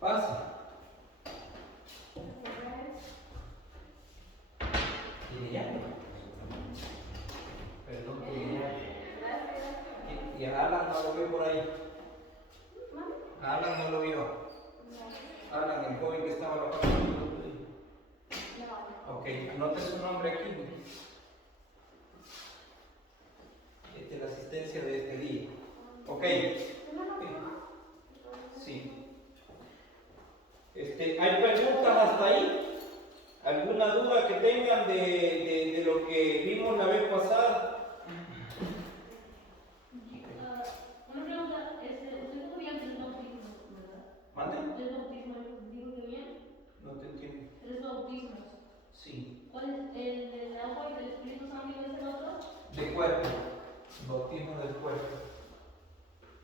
Pase. ¿Tiene llave? Perdón, tiene llave. Y a Alan no lo veo por ahí. Alan no lo vio. Alan, el joven que estaba en la parte. Ok, anote su nombre aquí. Esta es la asistencia de este día. Ok. Sí. ¿Hay preguntas hasta ahí? ¿Alguna duda que tengan de lo que vimos la vez pasada? Una pregunta, usted dijo bien tres bautismos, ¿verdad? ¿Mande? ¿Tres bautismos dijo que bien? No te entiendo. Tres bautismos. Sí. ¿Cuál es el del agua y del Espíritu Santo y es el otro? De cuerpo. Bautismo del cuerpo.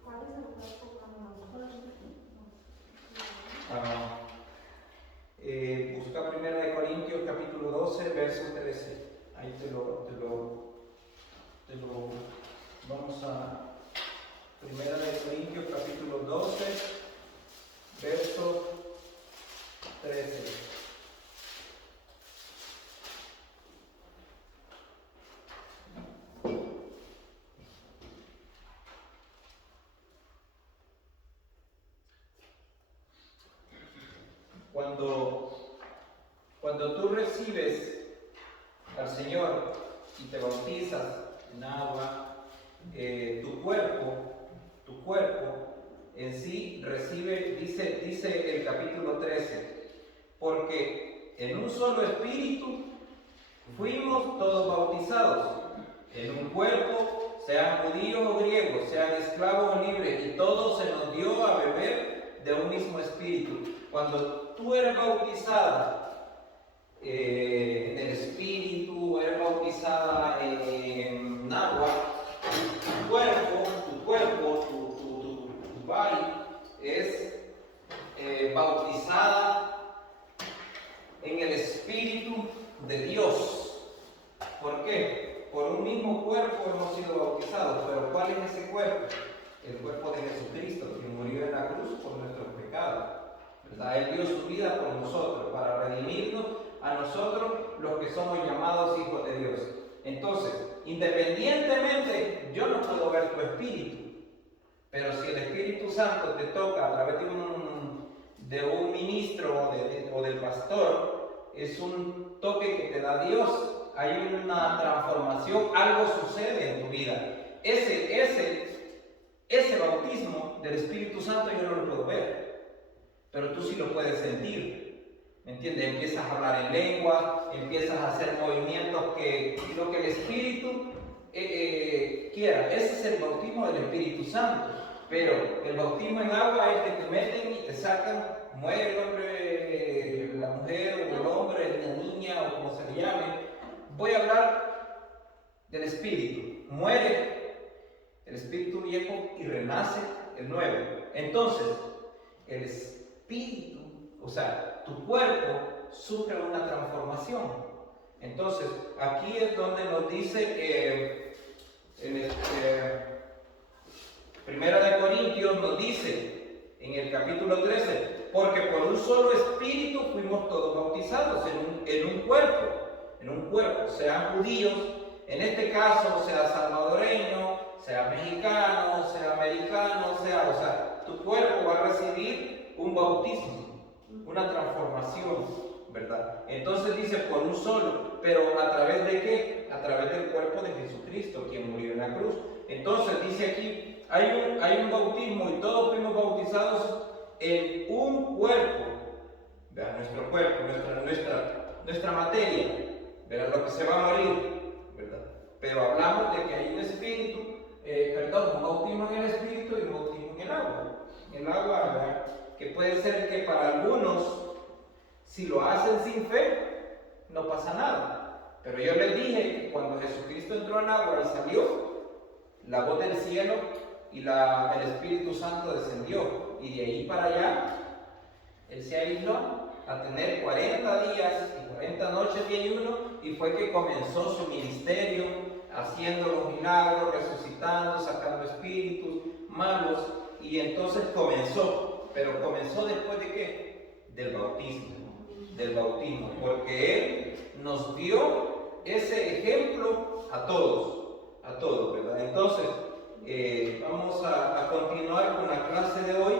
¿Cuál es el cuerpo? Busca 1 Corintios capítulo 12, verso 13. Ahí te lo vamos a 1 Corintios capítulo 12, verso 13. Cuando tú recibes al Señor y te bautizas en agua, tu cuerpo en sí recibe, dice el capítulo 13, porque en un solo espíritu fuimos todos bautizados, en un cuerpo, sean judíos o griegos, sean esclavos o libres, y todo se nos dio a beber de un mismo espíritu. Cuando tú eres bautizada en el espíritu, eres bautizada en agua, tu body es bautizada en el espíritu de Dios. ¿Por qué? Por un mismo cuerpo hemos sido bautizados, pero ¿cuál es ese cuerpo? El cuerpo de Jesucristo, que murió en la cruz por nuestros pecados, ¿verdad? Él dio su vida por nosotros, para redimirnos a nosotros los que somos llamados hijos de Dios. Entonces, independientemente, yo no puedo ver tu espíritu, pero si el Espíritu Santo te toca a través de un ministro o del pastor, es un toque que te da Dios, hay una transformación, algo sucede en tu vida. Ese bautismo del Espíritu Santo yo no lo puedo ver, pero tú sí lo puedes sentir. ¿Me entiendes? Empiezas a hablar en lengua, empiezas a hacer movimientos que lo que el Espíritu quiera. Ese es el bautismo del Espíritu Santo. Pero el bautismo en agua es que te meten y te sacan, muere el hombre, la mujer o el hombre, la niña o como se le llame. Voy a hablar del Espíritu. Muere el espíritu viejo y renace el nuevo. Entonces, el espíritu, o sea, tu cuerpo sufre una transformación. Entonces, aquí es donde nos dice, Primera de Corintios nos dice, en el capítulo 13, porque por un solo espíritu fuimos todos bautizados en un cuerpo, sean judíos, en este caso, sea salvadoreño, sea mexicano, sea americano, o sea, tu cuerpo va a recibir un bautismo, una transformación, ¿verdad? Entonces dice por un solo, pero ¿a través de qué? A través del cuerpo de Jesucristo, quien murió en la cruz. Entonces dice aquí, hay un bautismo y todos fuimos bautizados en un cuerpo, ¿verdad? Nuestro cuerpo, nuestra materia, ¿verdad? Lo que se va a morir, ¿verdad? Pero hablamos de que hay un espíritu, un bautismo en el espíritu y un bautismo en el agua. El agua, ¿verdad? Que puede ser que para algunos, si lo hacen sin fe, no pasa nada. Pero yo les dije que cuando Jesucristo entró al agua y salió, la voz del cielo y el Espíritu Santo descendió. Y de ahí para allá, Él se aisló a tener 40 días y 40 noches de ayuno, y fue que comenzó su ministerio, haciendo los milagros, resucitando, sacando espíritus malos, y entonces comenzó. pero comenzó después de ¿qué? Del bautismo, porque Él nos dio ese ejemplo a todos, ¿verdad? Entonces, vamos a continuar con la clase de hoy,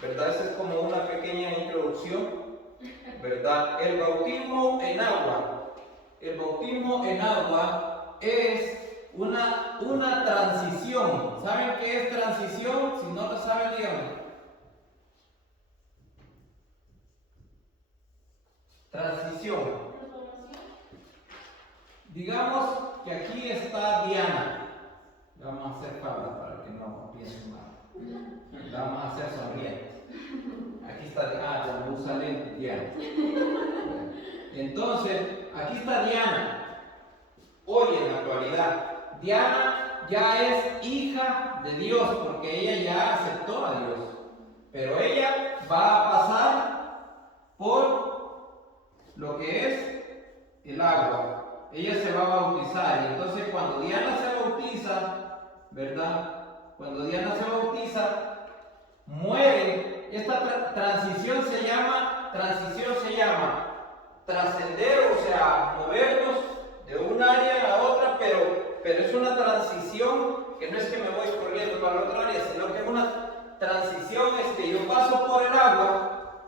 ¿verdad? Esa es como una pequeña introducción, ¿verdad? El bautismo en agua es una transición. ¿Saben qué es transición? Si no lo saben, díganme. Transición. Digamos que aquí está Diana. Vamos a hacer falda para que no piensen mal. Vamos a hacer sonrientes. Aquí está Jerusalén, Diana. Entonces, aquí está Diana. Hoy en la actualidad, Diana ya es hija de Dios porque ella ya aceptó a Dios. Pero ella va a pasar por lo que es el agua. Ella se va a bautizar. Y entonces cuando Diana se bautiza, ¿verdad? Cuando Diana se bautiza, muere. Esta transición se llama trascender, o sea, movernos de un área a otra, pero es una transición que no es que me voy corriendo para la otra área, sino que es una transición, es que yo paso por el agua,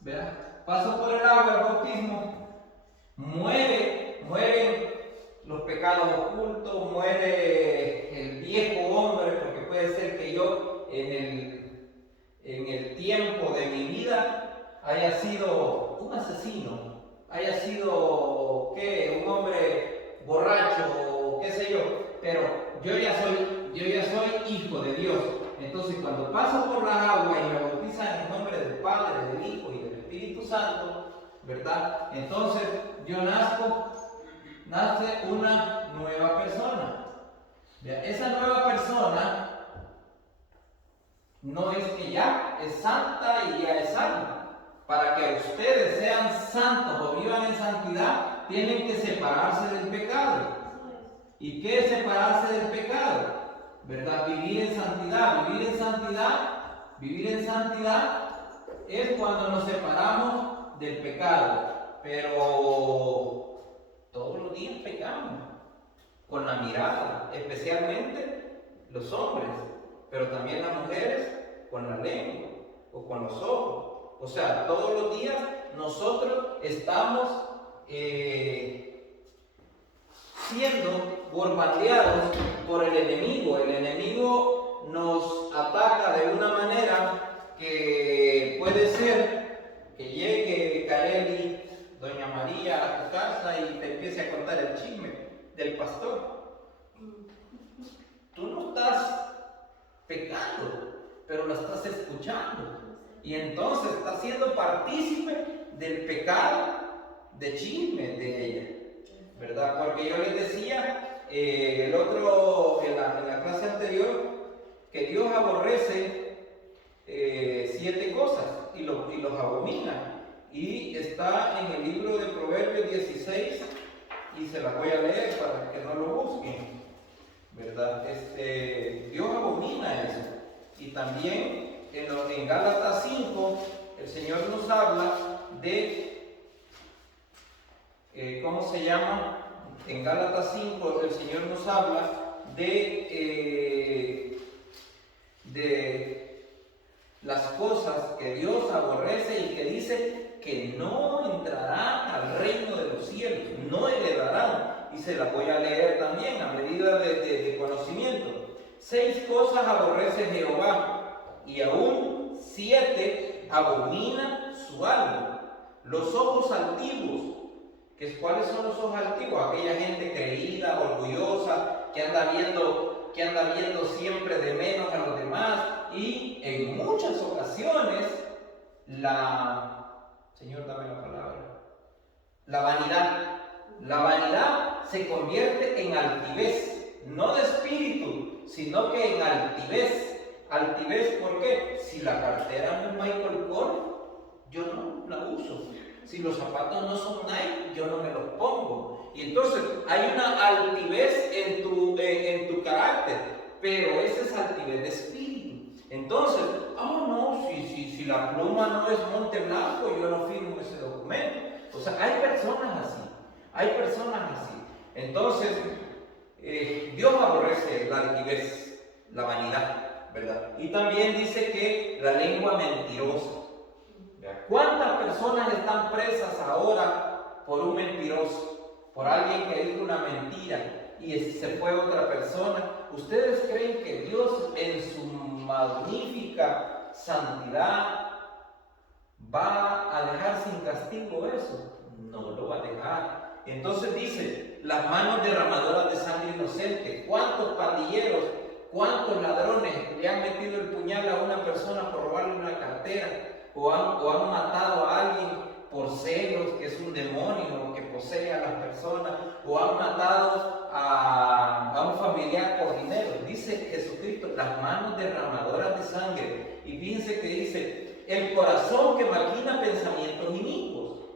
¿verdad? Paso por el agua, el bautismo, mueren los pecados ocultos, muere el viejo hombre, porque puede ser que yo en el tiempo de mi vida haya sido un asesino, haya sido un hombre borracho o qué sé yo, pero yo ya soy hijo de Dios. Entonces cuando paso por la agua y me bautizan en el nombre del Padre, del Hijo y del Espíritu Santo, ¿verdad? Entonces yo nace una nueva persona. Esa nueva persona no es que ya es santa y ya es salva. Para que ustedes sean santos o vivan en santidad, tienen que separarse del pecado. ¿Y qué es separarse del pecado? ¿Verdad? Vivir en santidad. Vivir en santidad es cuando nos separamos del pecado. Pero todos los días pecamos. Con la mirada, especialmente los hombres, pero también las mujeres con la lengua o con los ojos. O sea, todos los días nosotros estamos siendo bombardeados por el enemigo. El enemigo nos ataca de una manera que puede ser que llegue Carely, Doña María a tu casa y te empiece a contar el chisme del pastor. Tú no estás pecando, pero lo estás escuchando. Y entonces estás siendo partícipe del pecado de chisme de ella, ¿verdad? Porque yo les decía en la clase anterior que Dios aborrece 7 cosas y los abomina. Y está en el libro de Proverbios 16 y se las voy a leer para que no lo busquen, ¿verdad? Dios abomina eso. Y también en Gálatas 5 el Señor nos habla de ¿cómo se llama? En Gálatas 5 el Señor nos habla de las cosas que Dios aborrece y que dice que no entrarán al reino de los cielos, no heredarán. Y se las voy a leer también a medida de conocimiento. 6 cosas aborrece Jehová, y aún 7 abomina su alma. Los ojos altivos. ¿Cuáles son los ojos altivos? Aquella gente creída, orgullosa, que anda viendo siempre de menos a los demás, y en muchas ocasiones Señor, dame la palabra, la vanidad se convierte en altivez, no de espíritu, sino que en altivez. Altivez, ¿por qué? Si la cartera no es Michael Kors, yo no la uso. Si los zapatos no son Nike, yo no me los pongo. Y entonces hay una altivez en tu carácter, pero esa es altivez de espíritu. Entonces, no, si la pluma no es Monte Blanco, yo no firmo ese documento. O sea, hay personas así, hay personas así. Entonces, Dios aborrece la altivez, la vanidad, ¿verdad? Y también dice que la lengua mentirosa. ¿Cuántas personas están presas ahora por un mentiroso? Por alguien que dijo una mentira y se fue otra persona. ¿Ustedes creen que Dios en su magnífica santidad va a dejar sin castigo eso? No lo va a dejar. Entonces dice, las manos derramadoras de sangre inocente. ¿Cuántos pandilleros, cuántos ladrones le han metido el puñal a una persona por robarle una cartera? O han matado a alguien por celos, que es un demonio que posee a las personas, o han matado a un familiar por dinero. Dice Jesucristo, las manos derramadoras de sangre. Y fíjense que dice, el corazón que maquina pensamientos inicuos.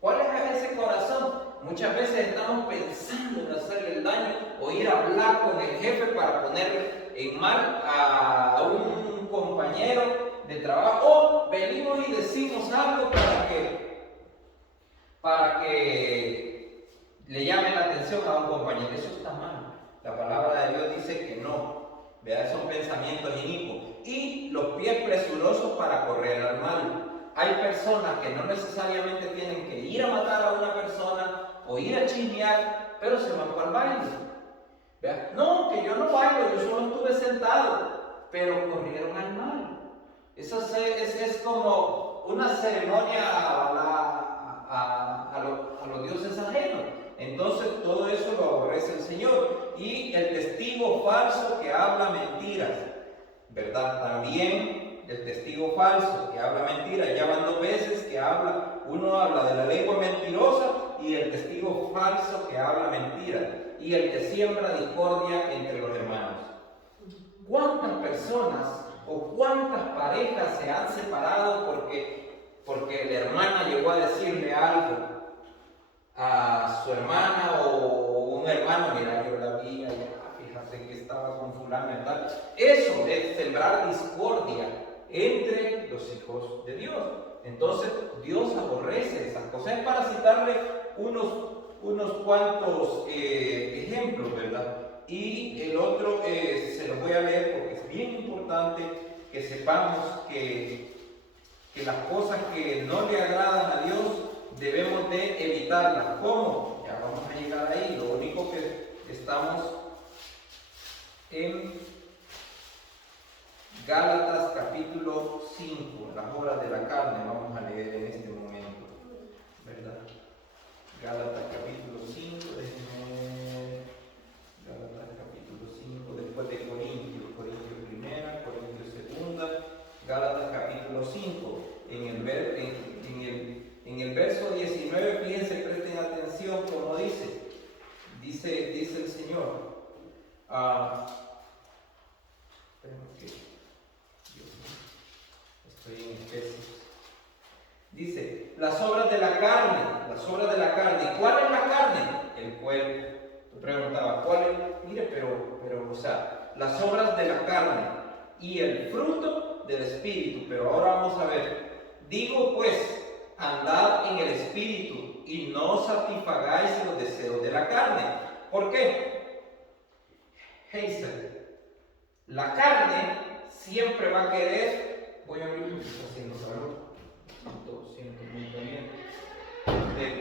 ¿Cuál es ese corazón? Muchas veces estamos pensando en hacerle el daño o ir a hablar con el jefe para ponerle en mal a un compañero de trabajo, o venimos y decimos algo para que le llame la atención a un compañero. Eso está mal. La palabra de Dios dice que no. ¿Verdad? Son pensamientos inicuos. Y los pies presurosos para correr al mal. Hay personas que no necesariamente tienen que ir a matar a una persona o ir a chismear, pero se van para el baile. ¿Verdad? No, que yo no bailo, yo solo estuve sentado, pero corrieron al mal. Eso es como una ceremonia a los dioses ajenos. Entonces todo eso lo aborrece el Señor. Y el testigo falso que habla mentiras, ¿verdad? También el testigo falso que habla mentiras. Ya van 2 veces que uno habla de la lengua mentirosa y el testigo falso que habla mentiras. Y el que siembra discordia entre los hermanos. ¿Cuántas personas o cuántas parejas se han separado porque la hermana llegó a decirle algo a su hermana o un hermano? Mira, yo la vi allá, fíjate que estaba con fulano y tal. Eso es sembrar discordia entre los hijos de Dios. Entonces Dios aborrece esas cosas. Es para citarle unos cuantos ejemplos, ¿verdad? Y el otro se los voy a leer porque es bien importante que sepamos que las cosas que no le agradan a Dios debemos de evitarlas. ¿Cómo? Ya vamos a llegar ahí. Lo único que estamos en Gálatas capítulo 5, las obras de la carne, vamos a leer en este momento, ¿verdad? Gálatas capítulo 5, Gálatas capítulo 5, después de Corintios primera, Corintios segunda, Gálatas capítulo 5, en el verso 19, fíjense, presten atención como dice el Señor. Estoy en Efesios. Dice, las obras de la carne. ¿Cuál es la carne? El cuerpo. Te preguntaba, ¿cuál es? Mire, pero, o sea, las obras de la carne y el fruto del Espíritu. Pero ahora vamos a ver. Digo pues, andad en el Espíritu y no satisfagáis los deseos de la carne. ¿Por qué? Hazel, la carne siempre va a querer, voy a abrir lo que está haciendo calor, siento muy caliente,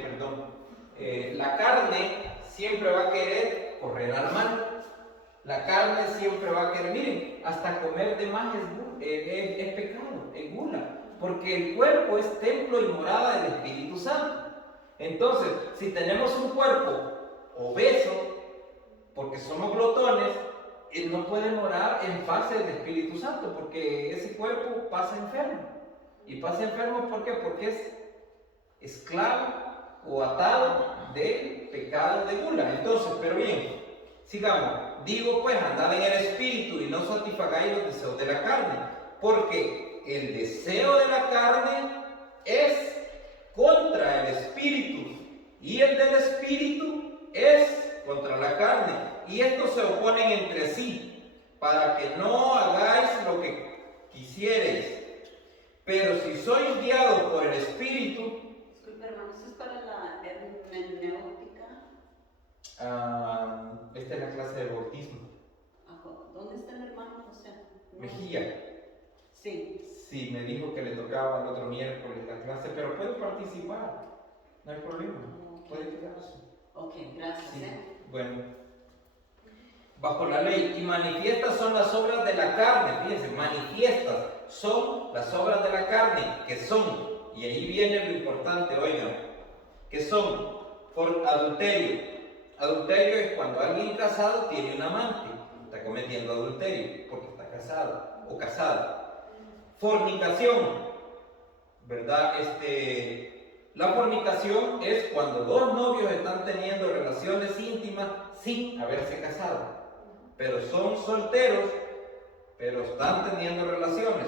perdón, la carne siempre va a querer correr al mal, la carne siempre va a querer, miren, hasta comer de más es pecado, es gula, porque el cuerpo es templo y morada del Espíritu Santo. Entonces, si tenemos un cuerpo obeso, porque somos glotones, él no puede morar en fase del Espíritu Santo, porque ese cuerpo pasa enfermo. Y pasa enfermo ¿por qué? Porque es esclavo o atado del pecado de gula. Entonces, pero bien, sigamos. Digo pues, andad en el Espíritu y no satisfagáis los deseos de la carne, porque el deseo de la carne es contra el Espíritu y el del Espíritu es contra la carne, y estos se oponen entre sí, para que no hagáis lo que quisiereis. Pero si sois guiados por el Espíritu, Disculpe, hermano, ¿eso es para la hermenéutica? esta es la clase de bautismo. ¿Dónde está el hermano José? No. Mejía. Sí. Sí, me dijo que le tocaba el otro miércoles la clase, pero puede participar, no hay problema, puede quedarse. Ok, gracias. Sí. Bueno, bajo la ley, y manifiestas son las obras de la carne, fíjense, manifiestas son las obras de la carne, que son, y ahí viene lo importante, oigan, que son por adulterio. Adulterio es cuando alguien casado tiene un amante, está cometiendo adulterio, porque está casado o casada. Fornicación, ¿verdad? La fornicación es cuando dos novios están teniendo relaciones íntimas sin haberse casado, pero son solteros, pero están teniendo relaciones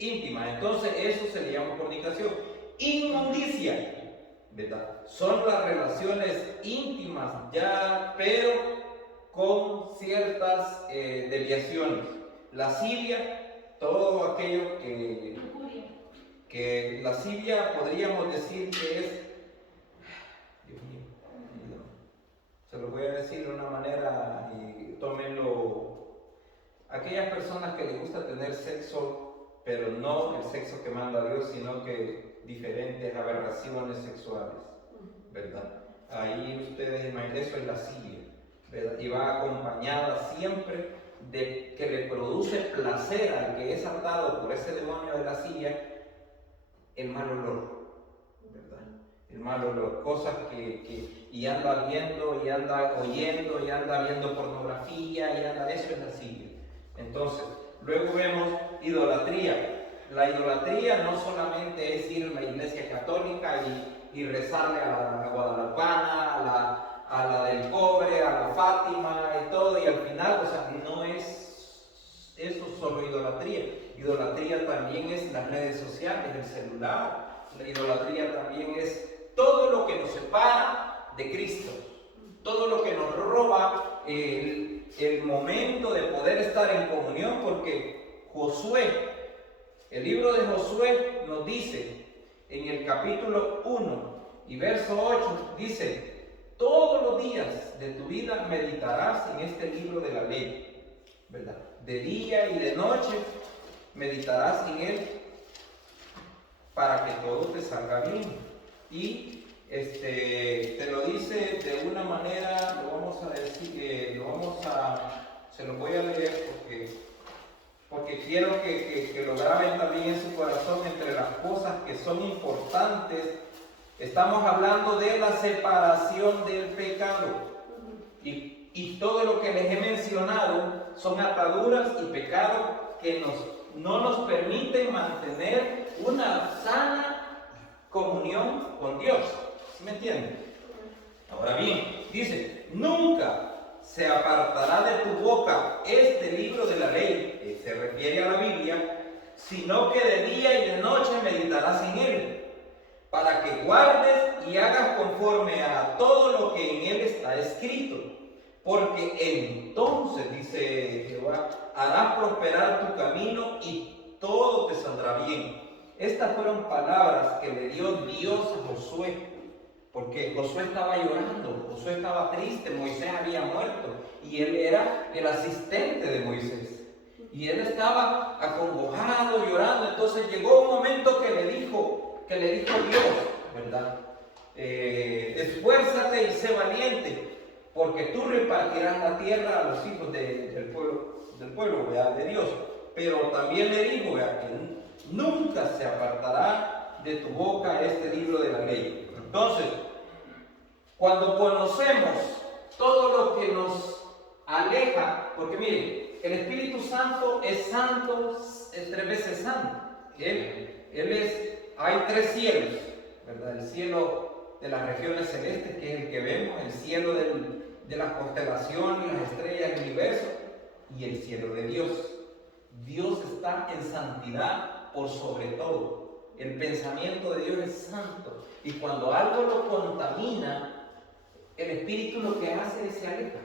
íntimas, entonces eso se le llama fornicación. Inmundicia, ¿verdad? Son las relaciones íntimas ya, pero con ciertas desviaciones. Lascivia, todo aquello que lascivia podríamos decir que es, Dios mío, se lo voy a decir de una manera y tómenlo, aquellas personas que les gusta tener sexo, pero no el sexo que manda Dios, sino que diferentes aberraciones sexuales, ¿verdad? Ahí ustedes imaginen, eso es lascivia, ¿verdad? Y va acompañada siempre de que le produce placer al que es atado por ese demonio de lascivia, el mal olor, ¿verdad? El mal olor, cosas y anda viendo, y anda oyendo, y anda viendo pornografía, y anda, eso es lascivia. Entonces, luego vemos idolatría. La idolatría no solamente es ir a la iglesia católica y rezarle a la guadalupana, a la del cobre, a la Fátima y todo, y al final, o sea, no es eso solo idolatría. Idolatría también es las redes sociales, el celular. La idolatría también es todo lo que nos separa de Cristo, todo lo que nos roba el momento de poder estar en comunión, porque Josué, el libro de Josué nos dice en el capítulo 1 y verso 8, dice: todos los días de tu vida meditarás en este libro de la ley, ¿verdad? De día y de noche meditarás en él para que todo te salga bien. Y te lo dice de una manera, lo vamos a decir, se lo voy a leer porque quiero que lo graben también en su corazón entre las cosas que son importantes. Estamos hablando de la separación del pecado y todo lo que les he mencionado son ataduras y pecados que no nos permiten mantener una sana comunión con Dios. ¿Sí me entienden? Ahora bien, dice: nunca se apartará de tu boca este libro de la ley, que se refiere a la Biblia, sino que de día y de noche meditarás en él, para que guardes y hagas conforme a todo lo que en él está escrito, porque entonces, dice Jehová, harás prosperar tu camino y todo te saldrá bien. Estas fueron palabras que le dio Dios a Josué, porque Josué estaba llorando, Josué estaba triste, Moisés había muerto y él era el asistente de Moisés. Y él estaba acongojado, llorando. Entonces llegó un momento que le dijo Dios, ¿verdad? Esfuérzate y sé valiente, porque tú repartirás la tierra a los hijos del pueblo, ¿verdad? De Dios. Pero también le dijo, ¿verdad?, que nunca se apartará de tu boca este libro de la ley. Entonces, cuando conocemos todo lo que nos aleja, porque miren, el Espíritu Santo es santo, es 3 veces santo. Hay 3 cielos, ¿verdad? El cielo de las regiones celestes, que es el que vemos, el cielo de las constelaciones, las estrellas del universo, y el cielo de Dios. Dios está en santidad por sobre todo. El pensamiento de Dios es santo. Y cuando algo lo contamina, el Espíritu lo que hace es se aleja.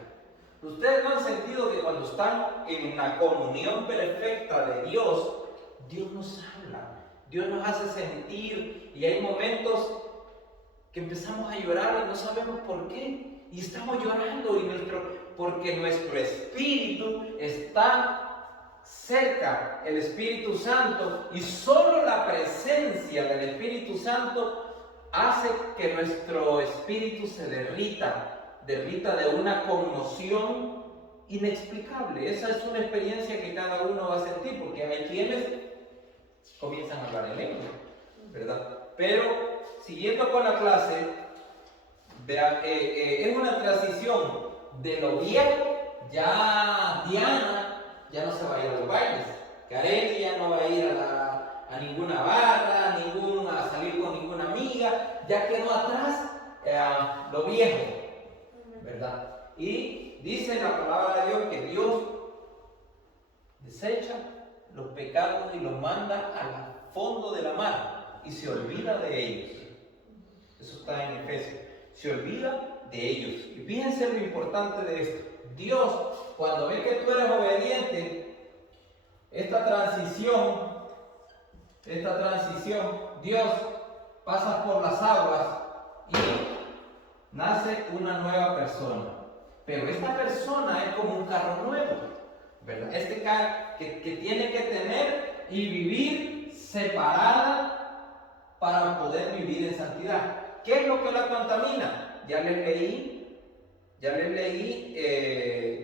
Ustedes no han sentido que cuando están en la comunión perfecta de Dios, Dios nos habla, Dios nos hace sentir, y hay momentos que empezamos a llorar y no sabemos por qué, y estamos llorando porque nuestro espíritu está cerca, el Espíritu Santo, y solo la presencia del Espíritu Santo hace que nuestro espíritu se derrita de una conmoción inexplicable. Esa es una experiencia que cada uno va a sentir, porque hay quienes comienzan a hablar en lengua, ¿verdad? Pero siguiendo con la clase, es una transición de lo viejo. Ya Diana ya no se va a ir a los bailes, Kareli ya no va a ir a ninguna barra, a salir con ninguna amiga, ya quedó atrás lo viejo, ¿verdad? Y dice la palabra de Dios que Dios desecha los pecados y los manda al fondo de la mar y se olvida de ellos. Eso está en Efesios. Se olvida de ellos. Y fíjense lo importante de esto. Dios, cuando ve que tú eres obediente, esta transición, Dios pasa por las aguas y nace una nueva persona. Pero esta persona es como un carro nuevo, ¿verdad? Este carro que tiene que tener y vivir separada para poder vivir en santidad. ¿Qué es lo que la contamina? Ya les leí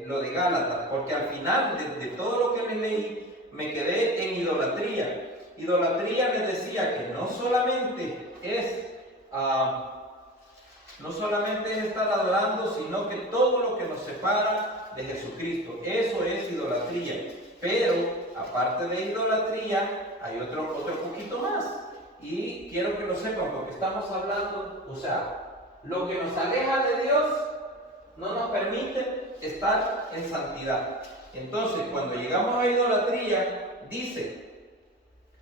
lo de Gálatas, porque al final de todo lo que les leí me quedé en idolatría. Idolatría les decía que no solamente es estar adorando, sino que todo lo que nos separa de Jesucristo, eso es idolatría. Pero aparte de idolatría hay otro poquito más. Y quiero que lo sepan, porque estamos hablando, o sea, lo que nos aleja de Dios no nos permite estar en santidad. Entonces, cuando llegamos a idolatría, dice,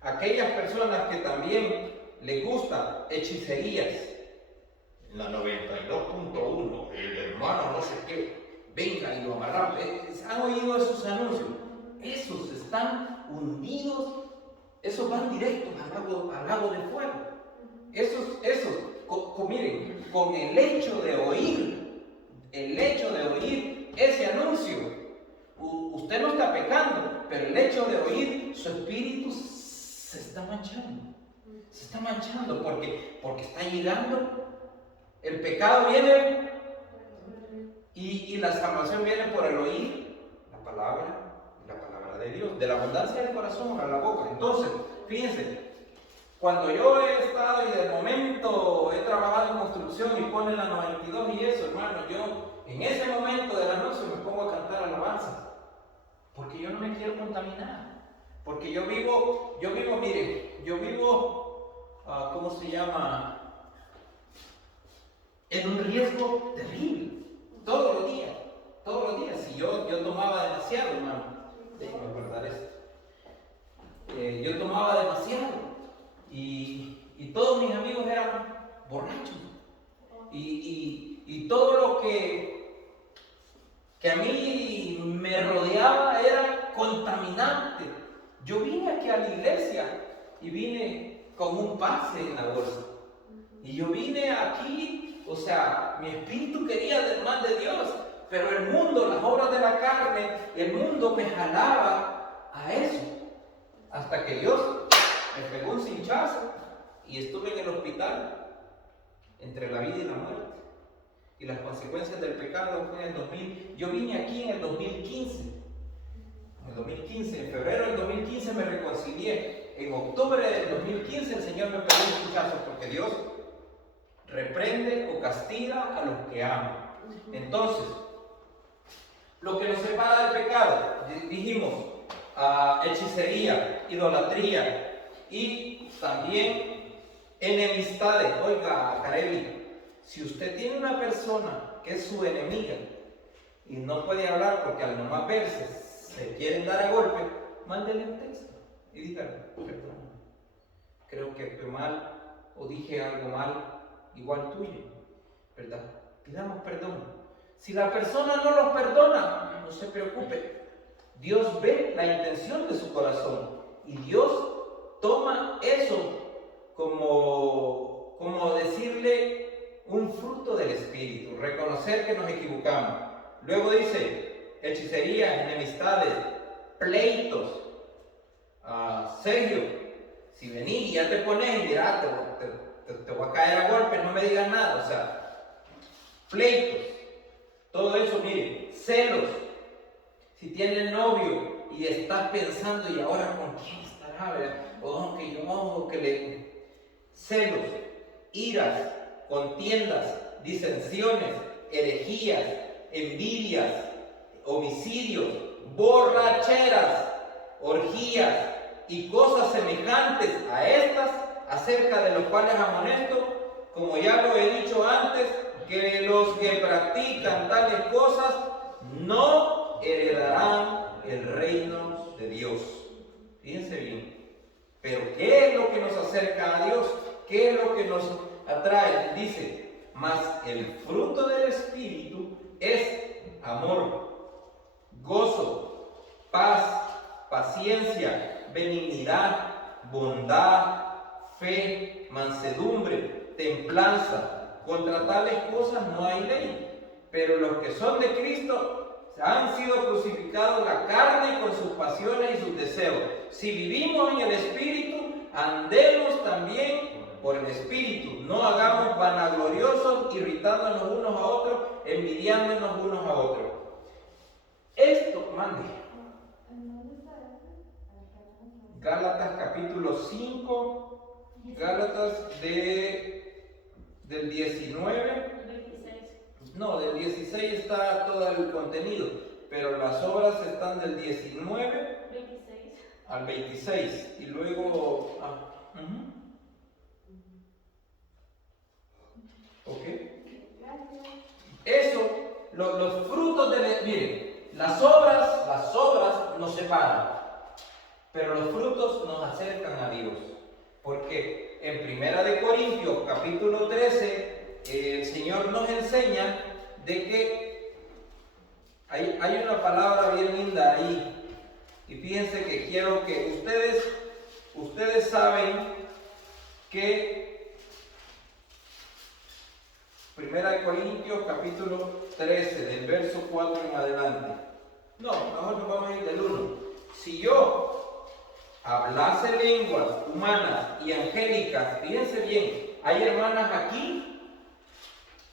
aquellas personas que también les gusta hechicerías, en la 92.1, el hermano no sé qué, venga y lo amarramos. ¿Han oído esos anuncios? Esos están hundidos. Esos van directos al lago de fuego. Esos, miren, con el hecho de oír ese anuncio, usted no está pecando, pero el hecho de oír, su espíritu se está manchando. Se está manchando porque está llegando. El pecado viene y la salvación viene por el oír la palabra de Dios, de la abundancia del corazón a la boca. Entonces, fíjense, cuando yo he estado y de momento he trabajado en construcción y ponen la 92 y eso, hermano, yo en ese momento de la noche me pongo a cantar alabanzas, porque yo no me quiero contaminar, porque yo vivo, ¿cómo se llama? En un riesgo terrible, todos los días. Si yo tomaba demasiado, hermano. Déjenme guardar esto. Yo tomaba demasiado y todos mis amigos eran borrachos y todo lo que a mí me rodeaba era contaminante. Yo vine aquí a la iglesia y vine con un pase en la bolsa y yo vine aquí, o sea, mi espíritu quería más de Dios. Pero el mundo, las obras de la carne, el mundo me jalaba a eso. Hasta que Dios me pegó un cinchazo y estuve en el hospital entre la vida y la muerte. Y las consecuencias del pecado fue en el 2000. Yo vine aquí en el 2015. En febrero del 2015 me reconcilié. En octubre del 2015 el Señor me pegó un cinchazo porque Dios reprende o castiga a los que ama. Entonces, lo que nos separa del pecado, dijimos, hechicería, idolatría y también enemistades. Oiga, Kareli, si usted tiene una persona que es su enemiga y no puede hablar porque al nomás verse se quieren dar a golpe, mándele un texto y dígale, perdón, creo que actué mal o dije algo mal, igual tuyo, ¿verdad? Pidamos perdón. Si la persona no los perdona, no se preocupe. Dios ve la intención de su corazón y Dios toma eso como decirle un fruto del Espíritu, reconocer que nos equivocamos. Luego dice, hechicerías, enemistades, pleitos. Sergio, si venís y ya te pones y dirás, te voy a caer a golpes, no me digas nada. O sea, pleitos, todo eso, mire, celos. Si tienes novio y estás pensando, ¿y ahora con quién estará? O que yo, que le... Celos, iras, contiendas, disensiones, herejías, envidias, homicidios, borracheras, orgías y cosas semejantes a estas, acerca de los cuales amonesto, como ya lo he dicho antes, que los que practican tales cosas no heredarán el reino de Dios. Fíjense bien. Pero ¿qué es lo que nos acerca a Dios? ¿Qué es lo que nos atrae? Dice, mas el fruto del Espíritu es amor, gozo, paz, paciencia, benignidad, bondad, fe, mansedumbre, templanza. Contra tales cosas no hay ley. Pero los que son de Cristo han sido crucificados la carne con sus pasiones y sus deseos. Si vivimos en el Espíritu, andemos también por el Espíritu. No hagamos vanagloriosos, irritándonos unos a otros, envidiándonos unos a otros. Esto, mande. Gálatas capítulo 5, Gálatas del 19. No, del 16 está todo el contenido, pero las obras están del 19 al 26. Y luego... Ok. Eso, los frutos de... Miren, las obras nos separan, pero los frutos nos acercan a Dios. Porque en 1 Corintios capítulo 13... el Señor nos enseña de que hay una palabra bien linda ahí, y fíjense que quiero que ustedes saben que 1 Corintios capítulo 13 del verso 4 en adelante, nosotros vamos a ir del 1. Si yo hablase lenguas humanas y angélicas, fíjense bien, hay hermanas aquí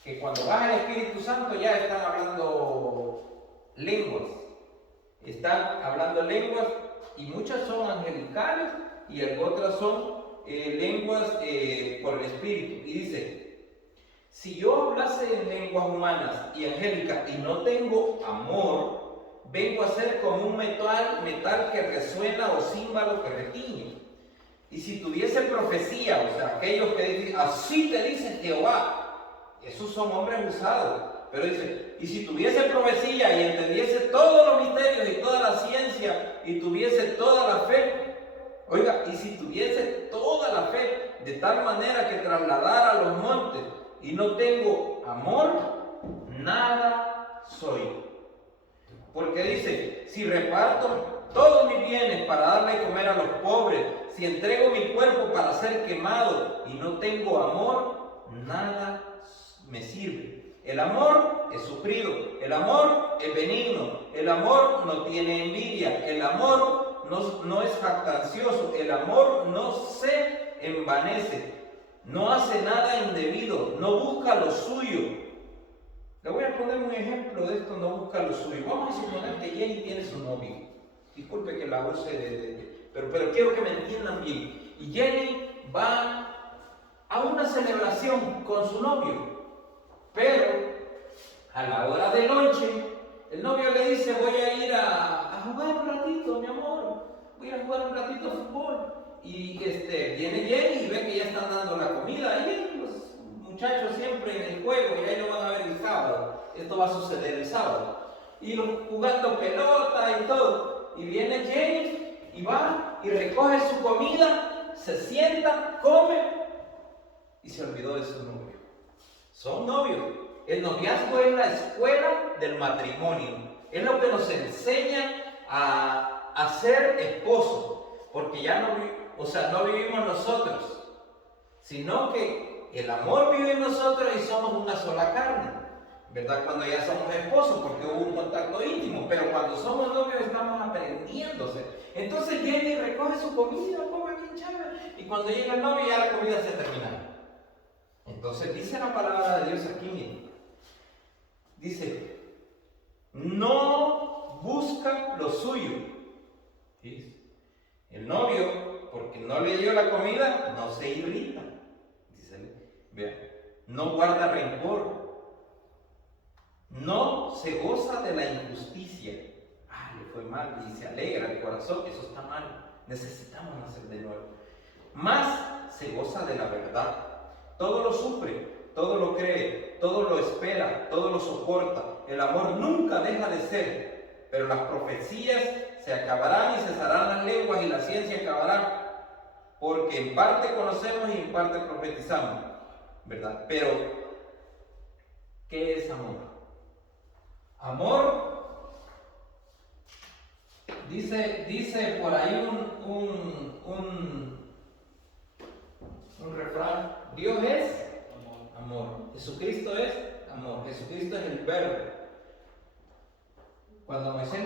que cuando baja el Espíritu Santo ya están hablando lenguas. Están hablando lenguas y muchas son angelicales y otras son lenguas por el Espíritu. Y dice, si yo hablase en lenguas humanas y angélicas y no tengo amor, vengo a ser como un metal que resuena o címbalo que retiñe. Y si tuviese profecía, o sea, aquellos que dicen, así te dice Jehová, esos son hombres usados. Pero dice, y si tuviese profecía y entendiese todos los misterios y toda la ciencia y tuviese toda la fe, oiga, y si tuviese toda la fe de tal manera que trasladara los montes y no tengo amor, nada soy. Porque dice, si reparto todos mis bienes para darle de comer a los pobres, si entrego mi cuerpo para ser quemado y no tengo amor, nada me sirve. El amor es sufrido, el amor es benigno, el amor no tiene envidia, el amor no es jactancioso, el amor no se envanece, no hace nada indebido, no busca lo suyo. Le voy a poner un ejemplo de esto, no busca lo suyo. Vamos a suponer que Jenny tiene su novio. Disculpe que la use, pero quiero que me entiendan bien. Y Jenny va a una celebración con su novio. Pero a la hora de noche, el novio le dice, voy a ir a jugar un ratito, mi amor, voy a jugar un ratito de fútbol. Y viene Jenny y ve que ya están dando la comida. Y los muchachos siempre en el juego, y ahí lo van a ver el sábado. Esto va a suceder el sábado. Y jugando pelota y todo. Y viene Jenny y va y recoge su comida, se sienta, come y se olvidó de su novio. Son novios. El noviazgo es la escuela del matrimonio. Es lo que nos enseña a ser esposos. Porque ya no vivimos nosotros, sino que el amor vive en nosotros y somos una sola carne. ¿Verdad? Cuando ya somos esposos, porque hubo un contacto íntimo, pero cuando somos novios estamos aprendiéndose. Entonces llega y recoge su comida, come bien chévere, y cuando llega el novio ya la comida se termina. Entonces dice la palabra de Dios aquí, miren. Dice, no busca lo suyo. ¿Sí? El novio, porque no le dio la comida, no se irrita. Dice, vean, no guarda rencor. No se goza de la injusticia. Le fue mal y se alegra el corazón. Eso está mal. Necesitamos nacer de nuevo. Más se goza de la verdad. Todo lo sufre, todo lo cree, todo lo espera, todo lo soporta. El amor nunca deja de ser. Pero las profecías se acabarán y cesarán las lenguas y la ciencia acabará. Porque en parte conocemos y en parte profetizamos. ¿Verdad? Pero, ¿qué es amor? Amor, dice por ahí un refrán, Dios es amor, Jesucristo es amor, Jesucristo es el verbo. Cuando Moisés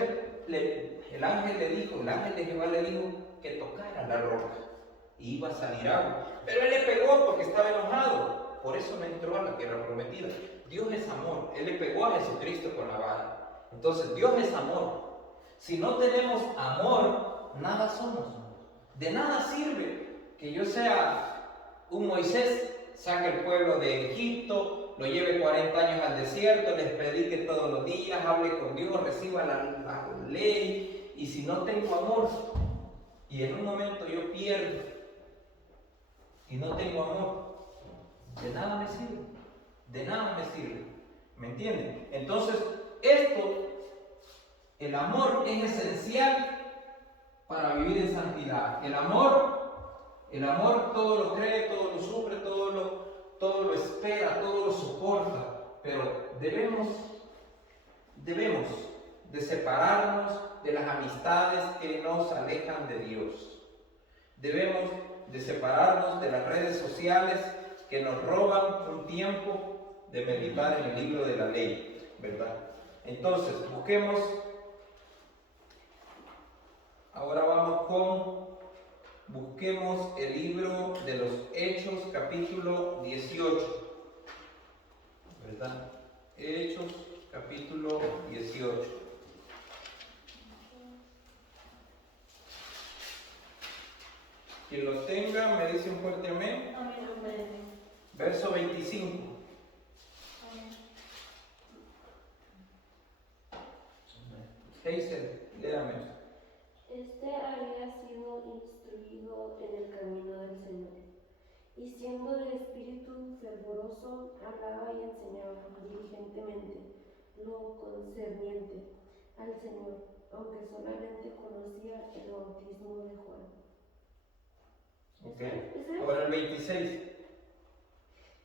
el ángel de Jehová le dijo que tocara la roca y iba a salir agua, pero él le pegó porque estaba enojado, por eso no entró a la tierra prometida. Dios es amor, él le pegó a Jesucristo con la vara. Entonces Dios es amor. Si no tenemos amor, nada somos. De nada sirve que yo sea un Moisés, saque el pueblo de Egipto, lo lleve 40 años al desierto, les predique todos los días, hable con Dios, reciba la ley, y si no tengo amor, y en un momento yo pierdo, y no tengo amor, de nada me sirve, de nada me sirve, ¿me entienden? Entonces, el amor es esencial para vivir en santidad. El amor todo lo cree, todo lo sufre, todo lo espera, todo lo soporta, pero debemos de separarnos de las amistades que nos alejan de Dios. Debemos de separarnos de las redes sociales que nos roban un tiempo de meditar en el libro de la ley, ¿verdad? Entonces, busquemos el libro de los Hechos, capítulo 18, ¿verdad? Hechos, capítulo 18. Quien lo tenga, me dice un fuerte amén. Amén, amén. Verso 25. Hazel, léame. Este había sido instruido en el camino del Señor, y siendo de espíritu fervoroso, hablaba y enseñaba diligentemente lo concerniente al Señor, aunque solamente conocía el bautismo de Juan. Ok, ahora el 26.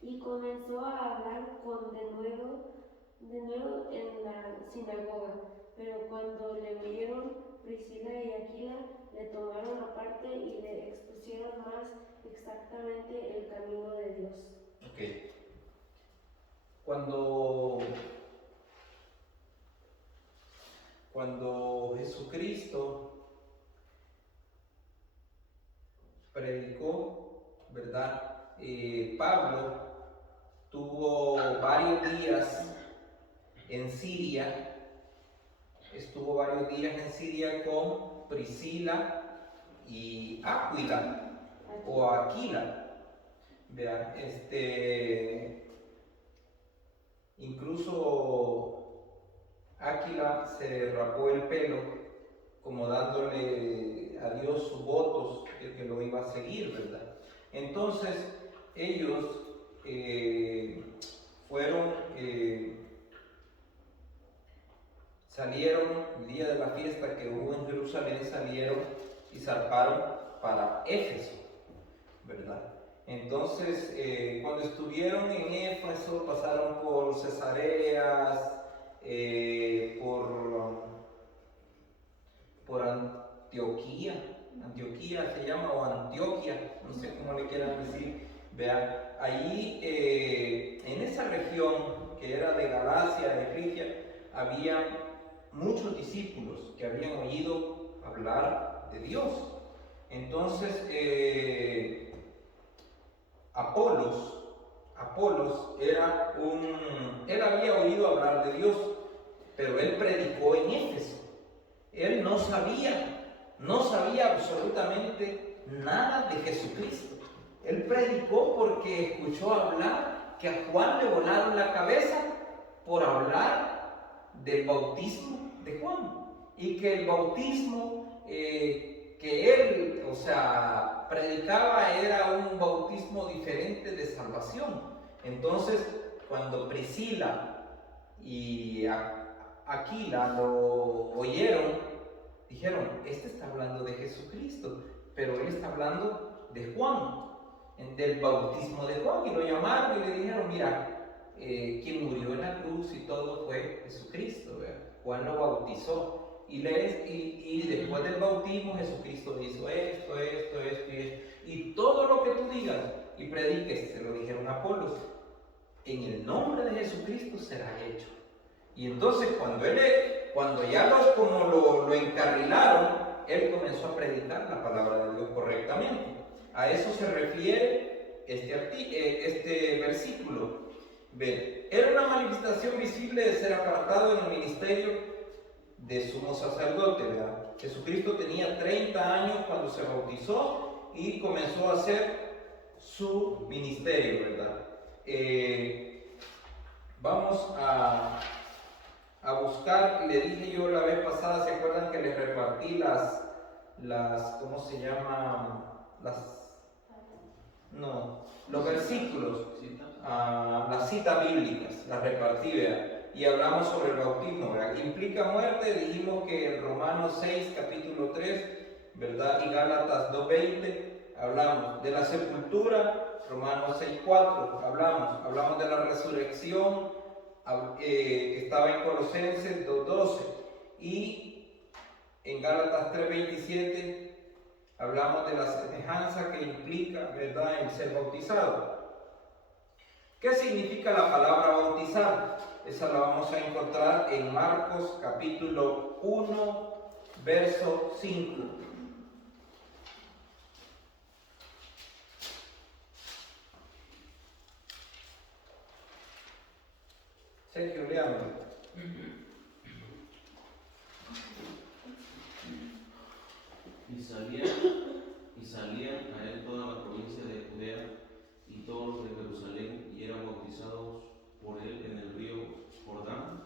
Y comenzó a hablar de nuevo en la sinagoga, pero cuando le oyeron Priscila y Aquila, le tomaron aparte y le expusieron más exactamente el camino de Dios. Ok. Cuando Jesucristo predicó, ¿verdad? Pablo tuvo varios días en Siria. Estuvo varios días en Siria con Priscila y Aquila o Aquila. Vean, incluso Aquila se rapó el pelo como dándole a Dios sus votos de que lo iba a seguir, ¿verdad? Entonces ellos salieron el día de la fiesta que hubo en Jerusalén, salieron y zarparon para Éfeso, ¿verdad? Entonces, cuando estuvieron en Éfeso, pasaron por Cesareas, por Antioquía se llama, o Antioquia, no sé cómo le quieran decir. Vean, allí en esa región que era de Galacia, de Frigia, había muchos discípulos que habían oído hablar de Dios. Entonces, Apolos él había oído hablar de Dios, pero él predicó en Éfeso. Él no sabía absolutamente nada de Jesucristo. Él predicó porque escuchó hablar que a Juan le volaron la cabeza por hablar del bautismo de Juan, y que el bautismo que él, predicaba era un bautismo diferente de salvación. Entonces, cuando Priscila y Aquila lo oyeron, dijeron: este está hablando de Jesucristo, pero él está hablando de Juan, del bautismo de Juan. Y lo llamaron y le dijeron: mira, quien murió en la cruz y todo fue Jesucristo, ¿verdad? Juan lo bautizó. Y después del bautismo Jesucristo hizo esto. Y todo lo que tú digas y prediques, se lo dijeron a Apolos, en el nombre de Jesucristo será hecho. Y entonces cuando ya lo encarrilaron, él comenzó a predicar la palabra de Dios correctamente. A eso se refiere este versículo. Ven, era una manifestación visible de ser apartado en el ministerio de sumo sacerdote, ¿verdad? Jesucristo tenía 30 años cuando se bautizó y comenzó a hacer su ministerio, ¿verdad? Vamos a buscar. Le dije yo la vez pasada, ¿se acuerdan que les repartí las ¿cómo se llama? Los versículos, las citas bíblicas, las repartí, ¿verdad? Y hablamos sobre el bautismo, ¿verdad? ¿Implica muerte? Dijimos que en Romanos 6, capítulo 3, ¿verdad? Y Gálatas 2:20, hablamos de la sepultura. Romanos 6:4, hablamos de la resurrección, que estaba en Colosenses 2:12, y en Gálatas 3:27 hablamos de la semejanza que implica, ¿verdad?, el ser bautizado. ¿Qué significa la palabra bautizar? Esa la vamos a encontrar en Marcos capítulo 1, verso 5. Sergio, léame. Y salían a él toda la provincia de Judea y todos los de Jerusalén, y eran bautizados por él en el río Jordán,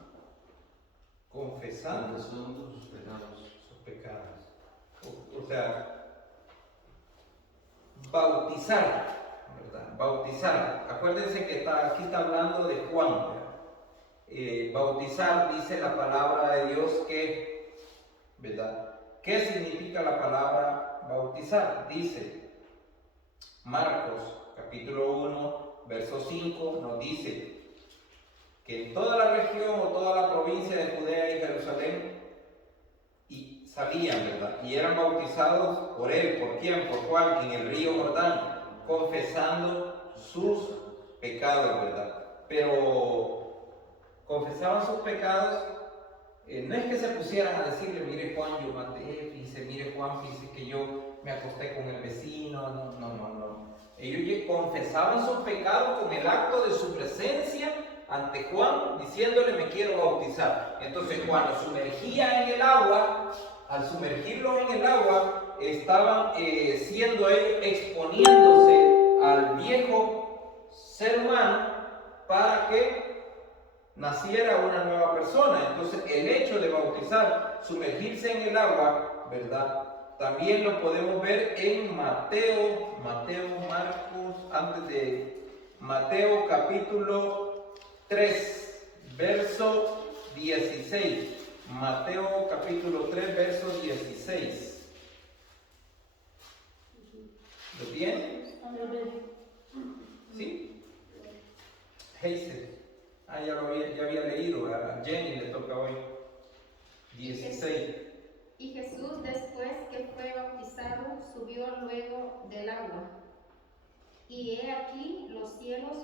confesando sus pecados. O sea, bautizar, ¿verdad? Bautizar. Acuérdense que aquí está hablando de Juan, ¿verdad? Bautizar, dice la palabra de Dios que, ¿verdad? ¿Qué significa la palabra bautizar? Dice Marcos capítulo 1, verso 5, nos dice que en toda la región o toda la provincia de Judea y Jerusalén y salían, ¿verdad? Y eran bautizados por él. ¿Por quién? Por Juan, en el río Jordán, confesando sus pecados, ¿verdad? Pero confesaban sus pecados, no es que se pusieran a decirle: mire Juan, yo maté, mire Juan, fíjese que yo me acosté con el vecino. No. Ellos confesaban sus pecados con el acto de su presencia ante Juan, diciéndole: me quiero bautizar. Entonces Juan los sumergía en el agua. Al sumergirlos en el agua, estaban siendo ellos exponiéndose al viejo ser humano para que naciera una nueva persona. Entonces el hecho de bautizar, sumergirse en el agua, ¿verdad?, también lo podemos ver en Mateo, Mateo capítulo 3, verso 16. Mateo capítulo 3, verso 16. ¿Lo tienen? Hazel. Ya había leído, a Jenny le toca hoy. 16. Y Jesús, después que fue bautizado, subió luego del agua. Y he aquí los cielos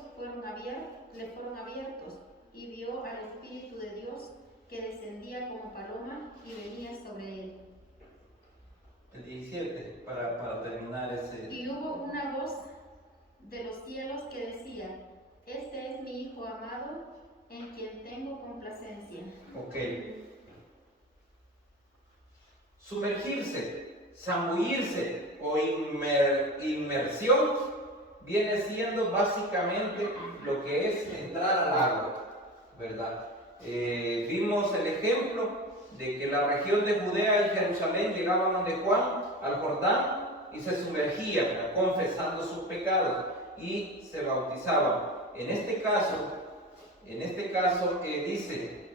le fueron abiertos, y vio al Espíritu de Dios que descendía como paloma y venía sobre él. El 17, para terminar ese. Y hubo una voz de los cielos que decía: Este es mi Hijo amado, en quien tengo complacencia. Ok. Sumergirse, zambullirse o inmersión viene siendo básicamente lo que es entrar al agua, ¿verdad? Vimos el ejemplo de que la región de Judea y Jerusalén llegaban donde Juan, al Jordán, y se sumergían confesando sus pecados y se bautizaban. En este caso dice,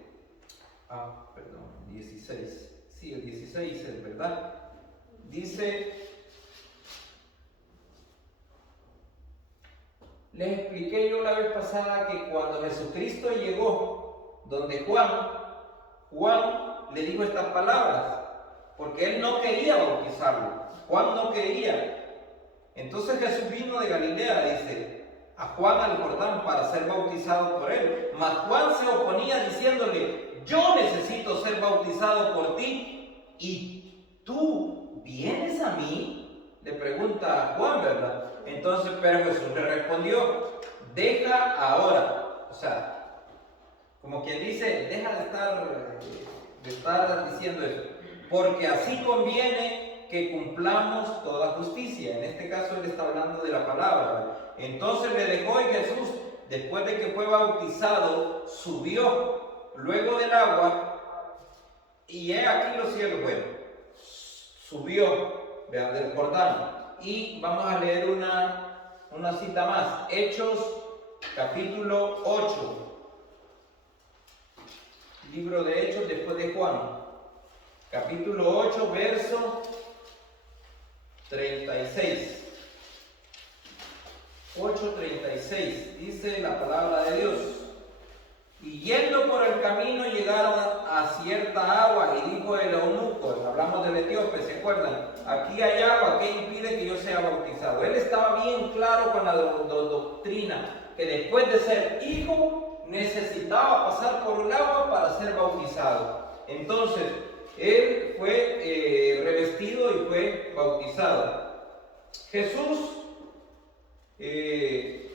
16, sí, el 16 es verdad, dice, les expliqué yo la vez pasada que cuando Jesucristo llegó donde Juan le dijo estas palabras, porque él no quería bautizarlo, Juan no quería. Entonces Jesús vino de Galilea, dice, a Juan al Jordán para ser bautizado por él. Mas Juan se oponía diciéndole: yo necesito ser bautizado por ti, ¿y tú vienes a mí? Le pregunta a Juan, ¿verdad? Entonces, pero Jesús le respondió: deja ahora. O sea, como quien dice, deja de estar diciendo eso, porque así conviene que cumplamos toda justicia. En este caso él está hablando de la palabra, ¿verdad? Entonces le dejó, y Jesús, después de que fue bautizado, subió luego del agua, y he aquí los cielos, bueno, subió, vean, del Jordán. Y vamos a leer una cita más, Hechos capítulo 8, libro de Hechos después de Juan, capítulo 8, verso 36. 8:36 dice la palabra de Dios: y yendo por el camino llegaron a cierta agua, y dijo el eunuco, hablamos del etíope, ¿se acuerdan? Aquí hay agua, ¿qué impide que yo sea bautizado? Él estaba bien claro con la doctrina, que después de ser hijo necesitaba pasar por el agua para ser bautizado. Entonces él fue revestido y fue bautizado. Jesús,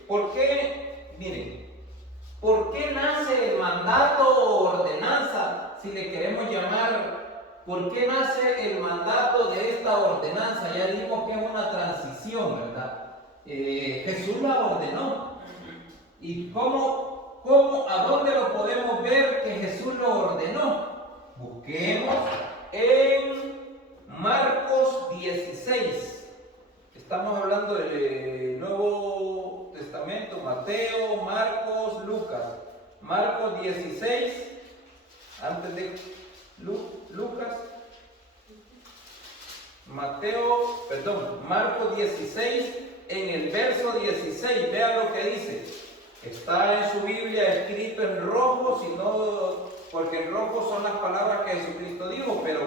¿por qué? Miren, ¿por qué nace el mandato o ordenanza, si le queremos llamar? ¿Por qué nace el mandato de esta ordenanza? Ya dijimos que es una transición, ¿verdad? Jesús la ordenó. ¿Y a dónde lo podemos ver que Jesús lo ordenó? Busquemos en Marcos 16. Estamos hablando del Nuevo Testamento, Mateo, Marcos, Lucas. Marcos 16, antes de Lucas. Marcos 16, en el verso 16, vean lo que dice. Está en su Biblia escrito en rojo, porque en rojo son las palabras que Jesucristo dijo, pero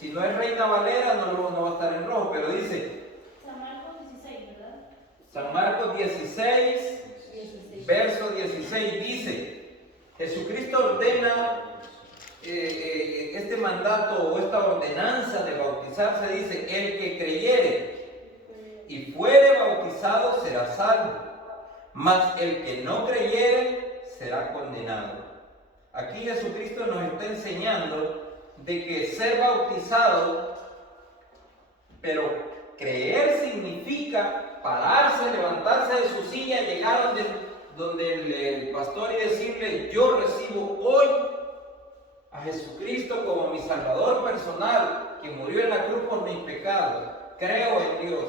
si no es Reina Valera no va a estar en rojo, pero dice San Marcos 16, ¿verdad? San Marcos 16, verso 16 dice: Jesucristo ordena este mandato o esta ordenanza de bautizarse, dice: el que creyere y fuere bautizado será salvo, mas el que no creyere será condenado. Aquí Jesucristo nos está enseñando de que ser bautizado, pero creer significa pararse, levantarse de su silla, llegar donde el pastor y decirle: yo recibo hoy a Jesucristo como mi Salvador personal, que murió en la cruz por mis pecados. Creo en Dios,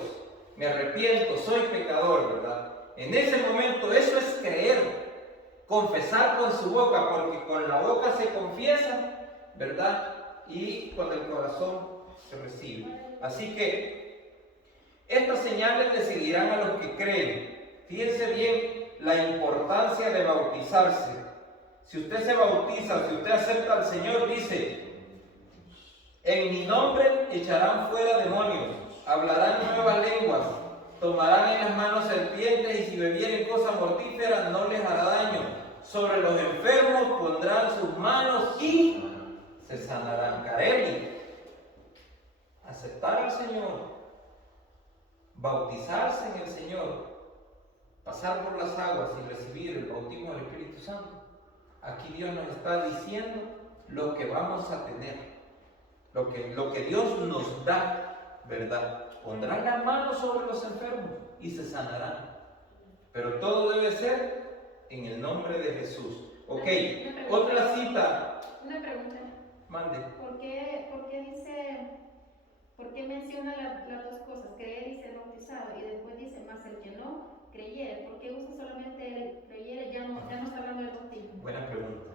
me arrepiento, soy pecador, ¿verdad? En ese momento eso es creer, confesar con su boca, porque con la boca se confiesa, ¿verdad? Y con el corazón se recibe. Así que estas señales le seguirán a los que creen. Fíjense bien la importancia de bautizarse. Si usted se bautiza, si usted acepta al Señor, dice: en mi nombre echarán fuera demonios, hablarán nuevas lenguas, tomarán en las manos serpientes, y si bebieren cosas mortíferas no les hará daño. Sobre los enfermos pondrán sus manos y se sanarán. Carelli, aceptar al Señor, bautizarse en el Señor, pasar por las aguas y recibir el bautismo del Espíritu Santo. Aquí Dios nos está diciendo lo que vamos a tener, lo que Dios nos da, ¿verdad? Pondrán las manos sobre los enfermos y se sanarán. Pero todo debe ser en el nombre de Jesús. Ok, otra cita. Una pregunta. Mande. ¿Por qué menciona las dos cosas? Creer y ser bautizado. Y después dice, más el que no creyere. ¿Por qué usa solamente el creyere? Ya no está hablando del bautismo. Buena pregunta.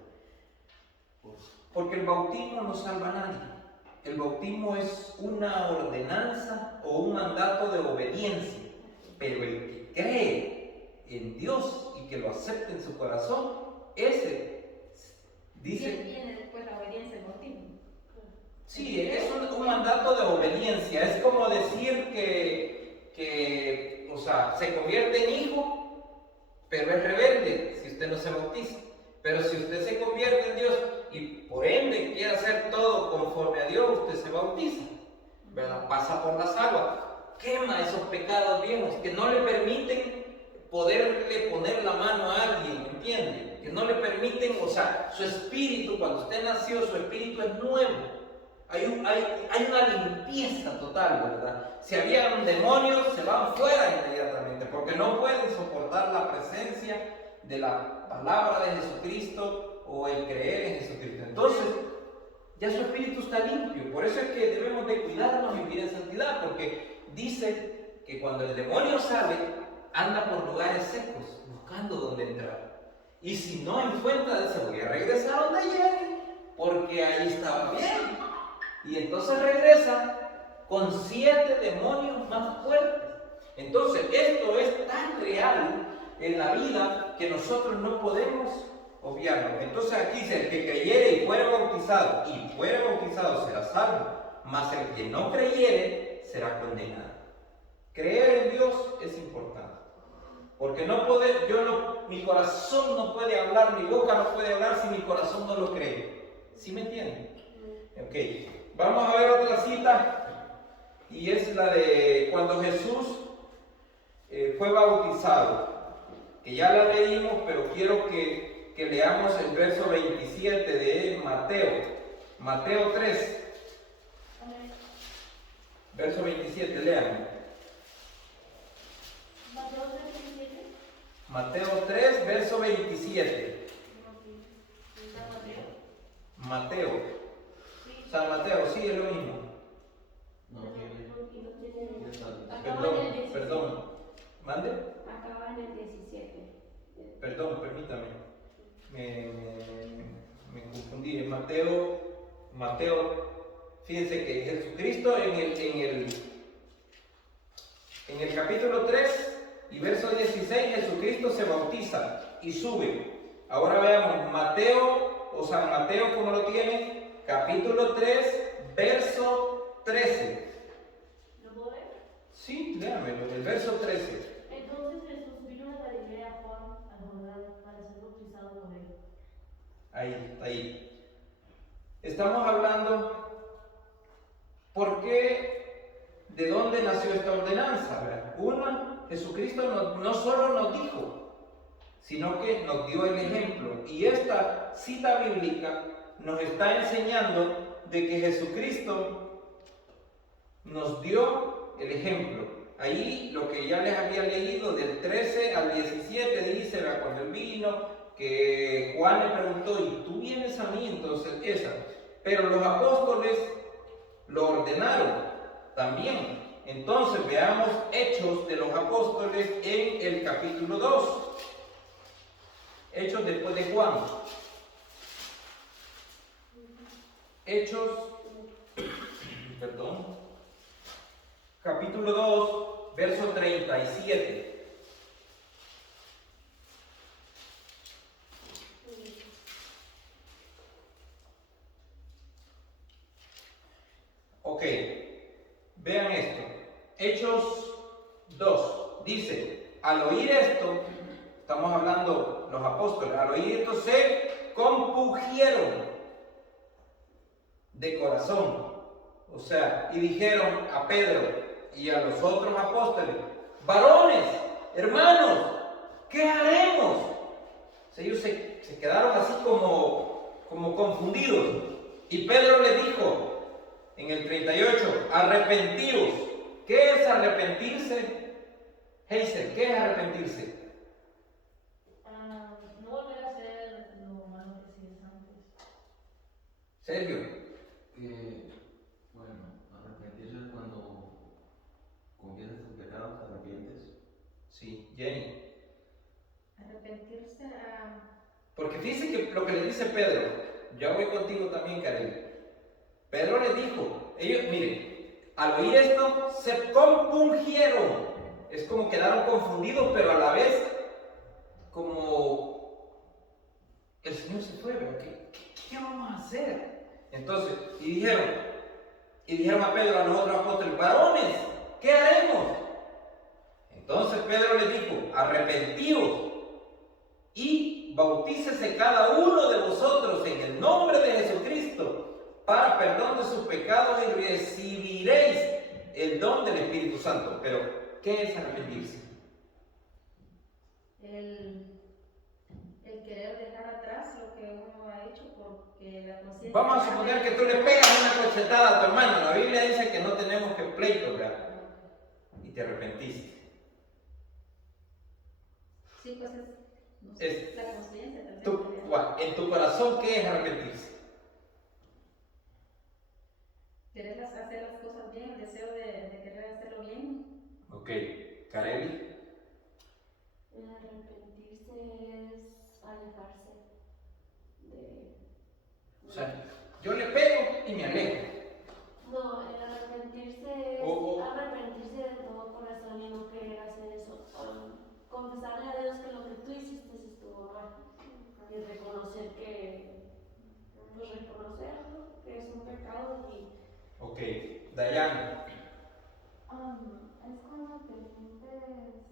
Porque el bautismo no salva a nadie. El bautismo es una ordenanza o un mandato de obediencia. Pero el que cree en Dios y que lo acepte en su corazón, ese dice... Viene después la obediencia del bautismo. Sí, es un mandato de obediencia. Es como decir que, o sea, se convierte en hijo, pero es rebelde si usted no se bautiza. Pero si usted se convierte en Dios y por ende quiere hacer todo conforme a Dios, usted se bautiza, ¿verdad? Pasa por las aguas, quema esos pecados viejos que no le permiten poderle poner la mano a alguien, ¿entiende? Que no le permiten, o sea, su espíritu, cuando usted nació, su espíritu es nuevo. Hay una limpieza total, ¿verdad? Si habían demonios, se van fuera inmediatamente, porque no pueden soportar la presencia de la palabra de Jesucristo o el creer en Jesucristo. Entonces, ya su espíritu está limpio. Por eso es que debemos de cuidarnos y vivir en santidad, porque dice que cuando el demonio sale, anda por lugares secos, buscando dónde entrar. Y si no encuentra, dice: voy a regresar a donde llegue, porque ahí estaba bien. Y entonces regresa con 7 demonios más fuertes. Entonces, esto es tan real en la vida que nosotros no podemos obviarlo. Entonces aquí dice: el que creyere y fuere bautizado será salvo, mas el que no creyere será condenado. Creer en Dios es importante, porque mi corazón no puede hablar, mi boca no puede hablar si mi corazón no lo cree. ¿Sí me entienden? Ok. Vamos a ver otra cita, y es la de cuando Jesús fue bautizado, que ya la leímos, pero quiero que leamos el verso 27 de Mateo 3, verso 27, lean. Mateo 3, verso 27. Mateo. San Mateo, sí, es lo mismo. No tiene. Perdón. ¿Mande? Acaba en el 17. Perdón, permítame. Me confundí. En Mateo, fíjense que Jesucristo en el capítulo 3 y verso 16, Jesucristo se bautiza y sube. Ahora veamos Mateo, o San Mateo, ¿cómo lo tiene? Capítulo 3, verso 13. ¿Lo puedo ver? Sí, léamelo, el verso 13. Entonces Jesús vino a Galilea a Juan al Jordán para ser bautizado por él. Ahí. Estamos hablando, ¿por qué? ¿De dónde nació esta ordenanza? ¿Verdad? Una, Jesucristo no solo nos dijo, sino que nos dio el ejemplo. Y esta cita bíblica nos está enseñando de que Jesucristo nos dio el ejemplo. Ahí lo que ya les había leído del 13 al 17 dice, cuando él vino, que Juan le preguntó: ¿y tú vienes a mí? Entonces esa. Pero los apóstoles lo ordenaron también. Entonces veamos Hechos de los Apóstoles en el capítulo 2. Hechos después de Juan. Hechos, capítulo 2, verso 37. esto, estamos hablando los apóstoles, al oír esto se compungieron de corazón. O sea, y dijeron a Pedro y a los otros apóstoles: varones, hermanos, ¿qué haremos? O sea, ellos se quedaron así como confundidos. Y Pedro les dijo en el 38, arrepentiros. ¿Qué es arrepentirse? Hazel, ¿qué es arrepentirse? No volver a hacer lo malo que hacías antes. Sergio. Bueno, arrepentirse es cuando confiesas tus pecados, te arrepientes. Sí, Jenny. Arrepentirse a... Porque fíjense que lo que le dice Pedro, ya voy contigo también, Karen. Pedro le dijo, ellos, miren, al oír esto se compungieron. Es como quedaron confundidos, pero a la vez como el Señor se fue, ¿verdad? ¿Qué vamos a hacer? Entonces, y dijeron a Pedro, a los otros apóstoles: varones, ¿qué haremos? Entonces Pedro les dijo: arrepentíos y bautícese cada uno de vosotros en el nombre de Jesucristo para perdón de sus pecados y recibiréis el don del Espíritu Santo. Pero, ¿qué es arrepentirse? El querer dejar atrás lo que uno ha hecho porque la conciencia... Vamos a suponer que tú le pegas una cachetada a tu hermano. La Biblia dice que no tenemos que pleito, ¿verdad? Y te arrepentiste. Sí, pues no sé, la conciencia también. En tu corazón, ¿qué es arrepentirse? Querer hacer las cosas bien, el deseo de querer hacerlo bien. Ok, Kareli. El arrepentirse es alejarse de... O sea, yo le pego y me alejo. No, el arrepentirse es arrepentirse de todo corazón y no querer hacer eso. Confesarle a Dios que lo que tú hiciste estuvo mal. Y reconocer reconocerlo, que es un pecado y... Ok, Dayan. Es cuando te sientes,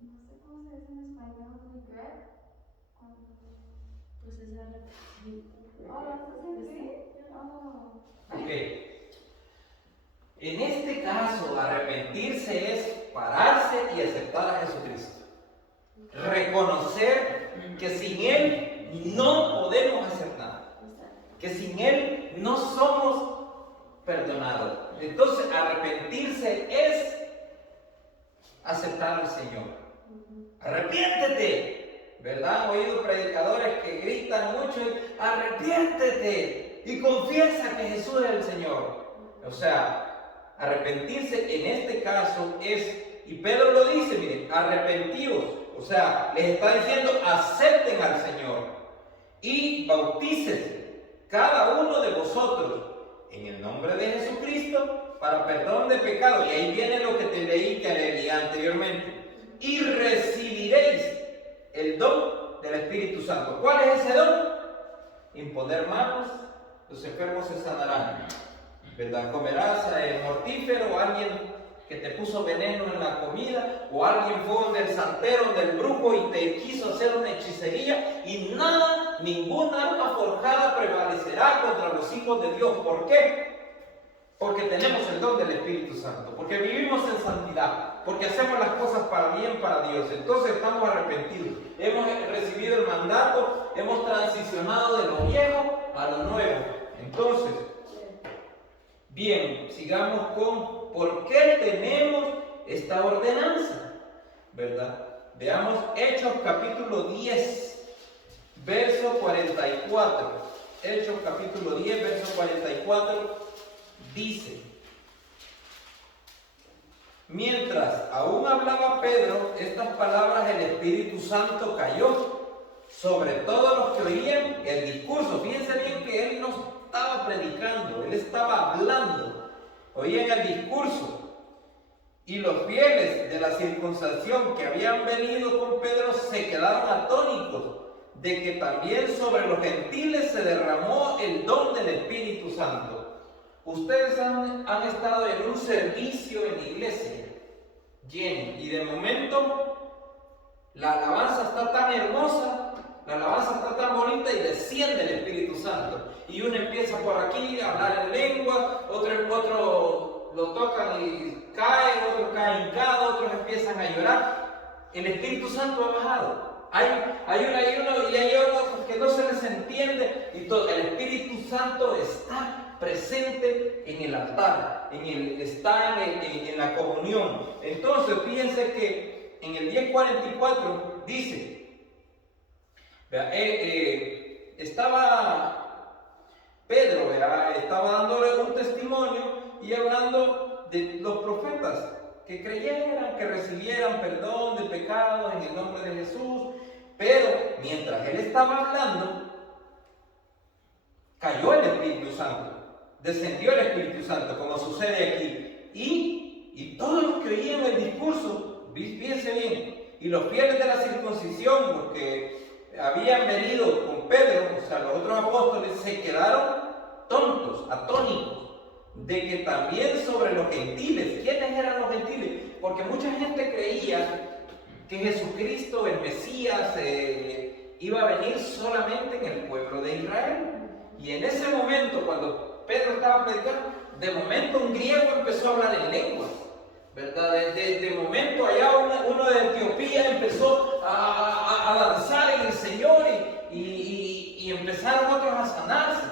no sé cómo se dice en español, regret. Pues es arrepentirse. Ok. En este caso, arrepentirse es pararse y aceptar a Jesucristo. Reconocer que sin Él no podemos hacer nada. Que sin Él no somos perdonados. Entonces, arrepentirse es aceptar al Señor. Arrepiéntete. ¿Verdad? Han oído predicadores que gritan mucho y arrepiéntete y confiesa que Jesús es el Señor. O sea, arrepentirse en este caso es, y Pedro lo dice, miren, arrepentíos. O sea, les está diciendo: acepten al Señor y bautícense cada uno de vosotros en el nombre de Jesucristo para perdón de pecado. Y ahí viene lo que te leí, que leí anteriormente. Y recibiréis el don del Espíritu Santo. ¿Cuál es ese don? Imponer manos, los enfermos se sanarán. ¿Verdad? Comerás mortífero, o alguien que te puso veneno en la comida, o alguien fue donde el santero, del brujo y te quiso hacer una hechicería, y nada, ninguna arma forjada prevalecerá contra los hijos de Dios. ¿Por qué? Porque tenemos el don del Espíritu Santo, porque vivimos en santidad, porque hacemos las cosas para bien, para Dios. Entonces estamos arrepentidos, hemos recibido el mandato, hemos transicionado de lo viejo a lo nuevo. Entonces, bien, sigamos con por qué tenemos esta ordenanza, ¿verdad? Veamos Hechos capítulo 10, verso 44. Hechos capítulo 10, verso 44, dice: mientras aún hablaba Pedro estas palabras, el Espíritu Santo cayó sobre todos los que oían el discurso. Fíjense bien que él no estaba predicando, él estaba hablando. Oían el discurso. Y los fieles de la circuncisión que habían venido con Pedro se quedaron atónitos de que también sobre los gentiles se derramó el don del Espíritu Santo. Ustedes han estado en un servicio en la iglesia Jenny. Y de momento, la alabanza está tan hermosa, la alabanza está tan bonita y desciende el Espíritu Santo. Y uno empieza por aquí a hablar en lengua, otro lo tocan y cae, otro cae hincado, otros empiezan a llorar. El Espíritu Santo ha bajado. Hay uno y hay otros que no se les entiende y todo. El Espíritu Santo está presente en el altar, está en la comunión. Entonces, fíjense que en el 10:44 dice, estaba Pedro, estaba dándole un testimonio y hablando de los profetas que creyeran, que recibieran perdón de pecados en el nombre de Jesús. Pero mientras él estaba hablando, cayó el Espíritu Santo, descendió el Espíritu Santo, como sucede aquí. Y todos los que oían el discurso, fíjense bien, y los fieles de la circuncisión, los que habían venido con Pedro, o sea, los otros apóstoles, se quedaron tontos, atónitos, de que también sobre los gentiles. ¿Quiénes eran los gentiles? Porque mucha gente creía que Jesucristo, el Mesías, iba a venir solamente en el pueblo de Israel. Y en ese momento, cuando Pedro estaba predicando, de momento un griego empezó a hablar en lenguas, ¿verdad? De momento allá uno de Etiopía empezó a danzar en el Señor y empezaron otros a sanarse.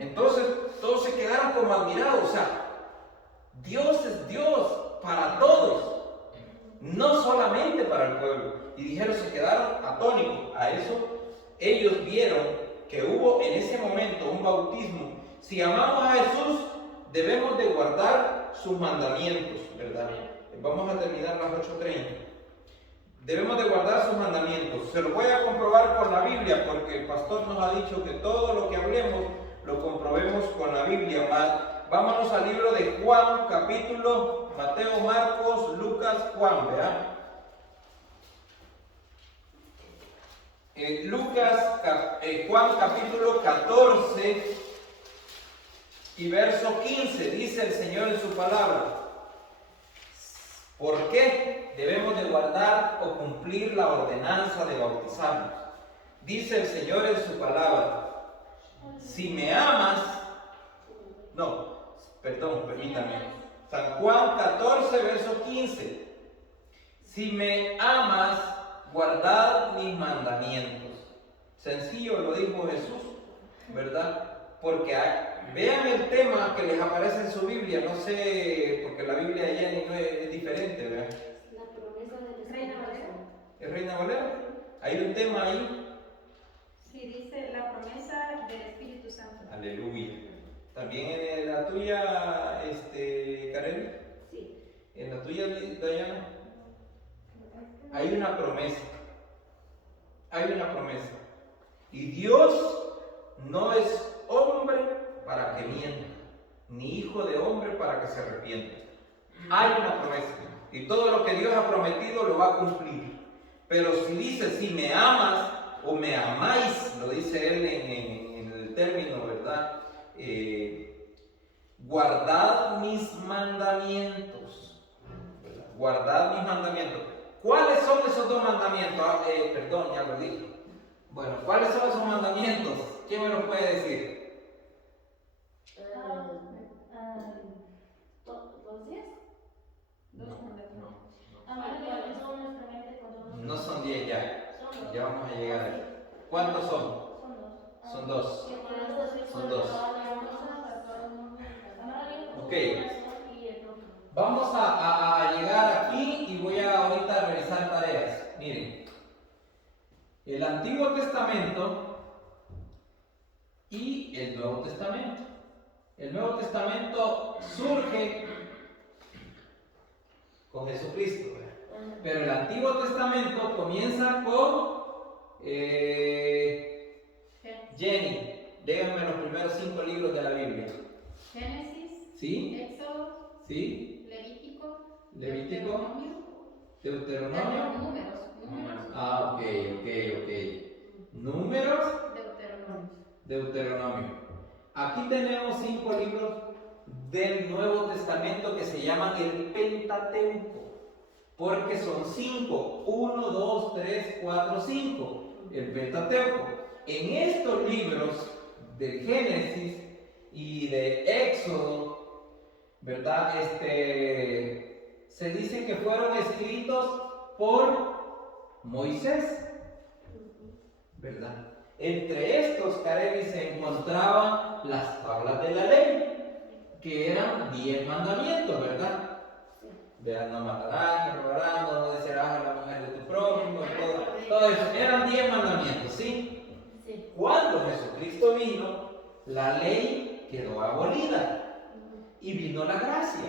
Entonces todos se quedaron como admirados. O sea, Dios es Dios para todos, no solamente para el pueblo. Y dijeron, se quedaron atónitos. A eso ellos vieron que hubo en ese momento un bautismo. Si amamos a Jesús, debemos de guardar sus mandamientos, ¿verdad? Vamos a terminar las 8:30. Debemos de guardar sus mandamientos. Se lo voy a comprobar con la Biblia, porque el pastor nos ha dicho que todo lo que hablemos lo comprobemos con la Biblia. Vámonos al libro de Juan, capítulo, Mateo, Marcos, Lucas, Juan, ¿verdad? Juan capítulo 14 y verso 15, dice el Señor en su palabra. ¿Por qué debemos de guardar o cumplir la ordenanza de bautizarnos? Dice el Señor en su palabra, si me amas, permítame, San Juan 14, verso 15, si me amas, guardad mis mandamientos. Sencillo lo dijo Jesús, ¿verdad? Porque vean el tema que les aparece en su Biblia, no sé, porque la Biblia de Jenny no es diferente, ¿verdad? La promesa del Reina Espíritu Valera. Santo. ¿Es Reina Valera? Hay un tema ahí. Sí, dice la promesa del Espíritu Santo. Aleluya. También en la tuya, Karen, Sí. en la tuya, Dayana, hay una promesa. Hay una promesa. Y Dios no es hombre para que mienta, ni hijo de hombre para que se arrepienta. Hay una promesa. Y todo lo que Dios ha prometido lo va a cumplir. Pero si dice, si me amas o me amáis, lo dice él en el término, ¿verdad? Guardad mis mandamientos, ¿verdad? Guardad mis mandamientos. ¿Cuáles son esos dos mandamientos? Perdón, ya lo dije. Bueno, ¿cuáles son esos mandamientos? ¿Quién me los puede decir? ¿2 días? Amar a Dios con nuestra mente, con todo No son 10 ya. Son dos. Ya vamos a llegar ahí. ¿Cuántos son? Son dos. Son 2. Son Son 2. Ok. Y el prójimo. Vamos a llegar aquí y voy a ahorita realizar tareas. Miren, el Antiguo Testamento y el Nuevo Testamento. El Nuevo Testamento surge con Jesucristo, ¿verdad? Pero el Antiguo Testamento comienza con Jenny. Léanme los primeros 5 libros de la Biblia. Génesis, ¿Sí? Éxodo, ¿Sí? Levítico, Levítico, Deuteronomio. Números, Ah, ok. Números, Deuteronomio. Deuteronomio. Aquí tenemos 5 libros del Nuevo Testamento que se llaman el Pentateuco. porque son 5, 1, 2, 3, 4, 5, el Pentateuco. En estos libros de Génesis y de Éxodo, ¿verdad? Se dice que fueron escritos por Moisés, ¿verdad? Entre estos, Kareli, se encontraban las tablas de la ley, que eran 10 mandamientos, ¿verdad? Vean, no matarás, no robarás, no desearás a la mujer de tu prójimo, todo eso. Eran 10 mandamientos, ¿sí? Sí. Cuando Jesucristo vino, la ley quedó abolida y vino la gracia,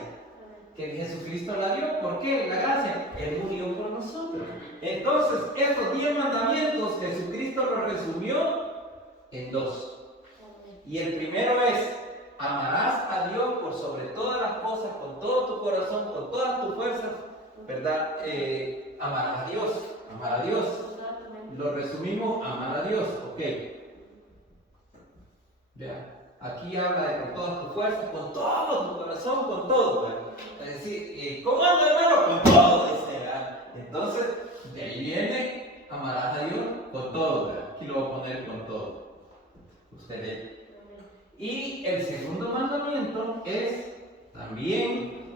que Jesucristo la dio. ¿Por qué? La gracia, Él murió por nosotros. Entonces, estos 10 mandamientos, Jesucristo los resumió en 2. Y el primero es: amarás a Dios por sobre todas las cosas, con todo tu corazón, con todas tus fuerzas, ¿verdad? Amarás a Dios, amar a Dios. Lo resumimos, amar a Dios, ok. Vean, aquí habla de con todas tus fuerzas, con todo tu corazón, con todo. ¿Verdad? Es decir, ¿cómo anda, hermano? Con todo, dice, ¿verdad? Entonces, de ahí viene, amarás a Dios con todo, ¿verdad? Aquí lo voy a poner con todo. Ustedes. Y el segundo mandamiento es también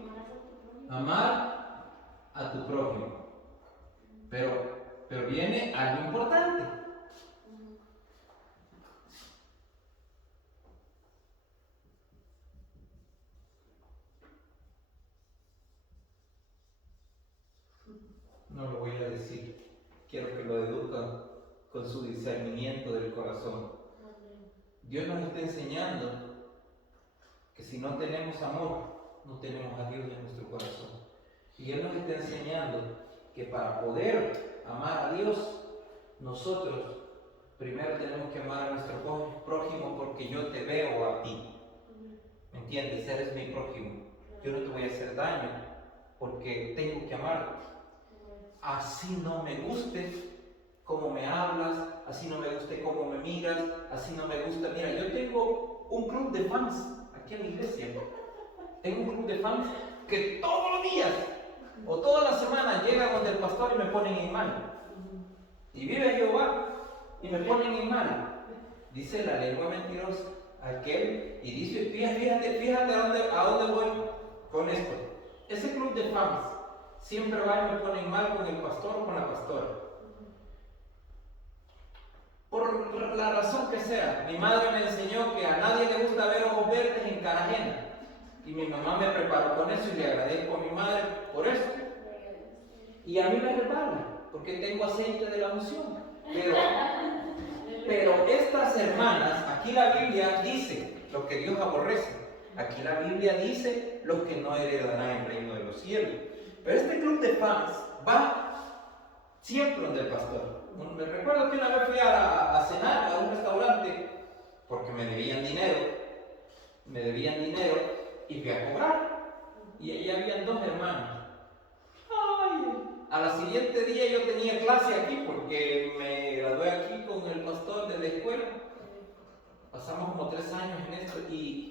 amar a tu prójimo. Pero viene algo importante. No lo voy a decir. Quiero que lo deduzcan con su discernimiento del corazón. Dios nos está enseñando que si no tenemos amor, no tenemos a Dios en nuestro corazón. Y Él nos está enseñando que para poder amar a Dios, nosotros primero tenemos que amar a nuestro prójimo, porque yo te veo a ti. ¿Me entiendes? Eres mi prójimo. Yo no te voy a hacer daño porque tengo que amarte. Así no me guste cómo me hablas, así no me guste cómo me miras, así no me gusta. Mira, yo tengo un club de fans aquí en la iglesia. Tengo un club de fans que todos los días o todas las semanas llegan donde el pastor y me ponen en mal. Y vive Jehová y me ponen en mal. Dice la lengua mentirosa aquel, y dice, fíjate a dónde voy con esto. Ese club de fans siempre va y me ponen mal con el pastor o con la pastora. Por la razón que sea. Mi madre me enseñó que a nadie le gusta ver ojos verdes en cara ajena. Y mi mamá me preparó con eso y le agradezco a mi madre por eso. Y a mí me resbala, porque tengo aceite de la unción. Pero estas hermanas, aquí la Biblia dice lo que Dios aborrece. Aquí la Biblia dice los que no heredarán el reino de los cielos. Pero este club de fans va siempre donde el pastor. Me recuerdo que una vez fui a cenar a un restaurante porque me debían dinero y fui a cobrar. Y ahí habían 2 hermanos. A la siguiente día yo tenía clase aquí porque me gradué aquí con el pastor de la escuela. Pasamos como 3 años en esto y